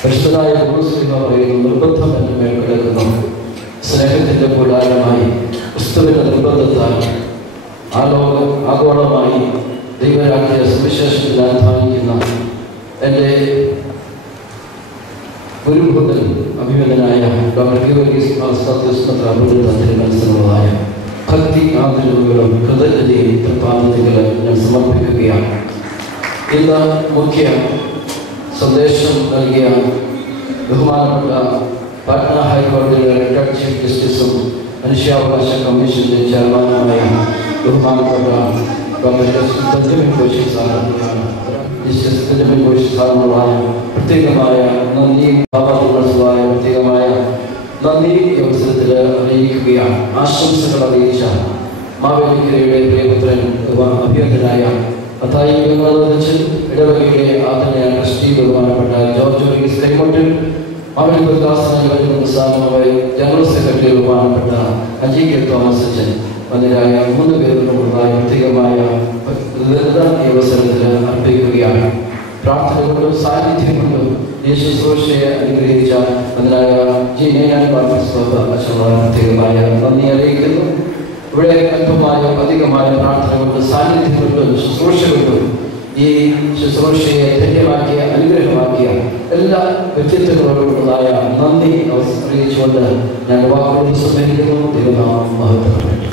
പരിശുദ്ധനായ പൗലോസ് പറയുന്നു, നിർബന്ധം എന്റെ മേൽ കിടക്കുന്നു. സ്നേഹത്തിന്റെ കൂടാരമായി ക്രിസ്തുവിന്റെ നിർബന്ധത്താൽ ആഗോളമായി ദൈവരാജ്യ സുവിശേഷത്തിൽ അധ്വാനിക്കുന്ന എൻ്റെ ഗുരുഭൂതൻ അഭിമതനായ ഡോക്ടർ ഗീവർഗീസ് മനസ്സിലുള്ളതായ ഭക്തി ആദരവുകളും കൃതജ്ഞതയും തൃപ്പാദത്തിലും ഞാൻ സമർപ്പിക്കുകയാണ്. ഇന്ന് മുഖ്യ സന്ദേശം നൽകിയ ബഹുമാനപ്പെട്ട പാട്ന ഹൈക്കോടതിയിലെ റിട്ടയർഡ് ചീഫ് ജസ്റ്റിസും മനുഷ്യാവകാശ കമ്മീഷന്റെ ചെയർമാനുമായ ബഹുമാനപ്പെട്ട ഡോക്ടർ ബെഞ്ചമിൻ കോശി സാറിനെയാണ് ജസ്റ്റിസ് ബെഞ്ചമിൻ കോശി സാറിനുള്ളതായ പ്രത്യേകമായ നന്ദിയും ഭാവാദികളായ പ്രത്യേകമായ നന്ദി ഈ അവസരത്തിൽ അറിയിക്കുകയാണ്. ആശംസകൾ അറിയിച്ച മാവേലിക്കരയുടെ പ്രിയപുത്രൻ അഭ്യർത്ഥനായ അതായി വെച്ച് ഇടവകയുടെ ആദരണീയ ട്രസ്റ്റി ബഹുമാനപ്പെട്ട ജോർജ് വർഗീസ് കൈമോട്ടിൽ ജനറൽ സെക്രട്ടറി ബഹുമാനപ്പെട്ട അജി കെ തോമസ് അച്ഛൻ മതിരായ 3 പേരുള്ളതായ പ്രത്യേകമായ ഈ അവസരത്തിൽ അർപ്പിക്കുകയാണ്. പ്രാർത്ഥന കൊണ്ടും സാന്നിധ്യം കൊണ്ടും ഈ ശുശ്രൂഷയെ അനുഗ്രഹിച്ച അതിനായ പ്രത്യേകമായ നന്ദി അറിയിക്കുന്നു. ഇവിടെ അല്പമായ അധികമായ പ്രാർത്ഥന കൊണ്ട് സാന്നിധ്യം കൊണ്ടും ശുശ്രൂഷ കൊണ്ടും ഈ ശുശ്രൂഷയെ ധന്യമാക്കിയ അനുഗ്രഹമാക്കിയ എല്ലാ വ്യക്തിത്വങ്ങളോടുള്ളതായ നന്ദി അറിയിച്ചുകൊണ്ട് ഞാൻ വാക്കുകൾ സംഭരിക്കുന്നു. ദൈവനാമം മഹത്വപ്പെടട്ടെ.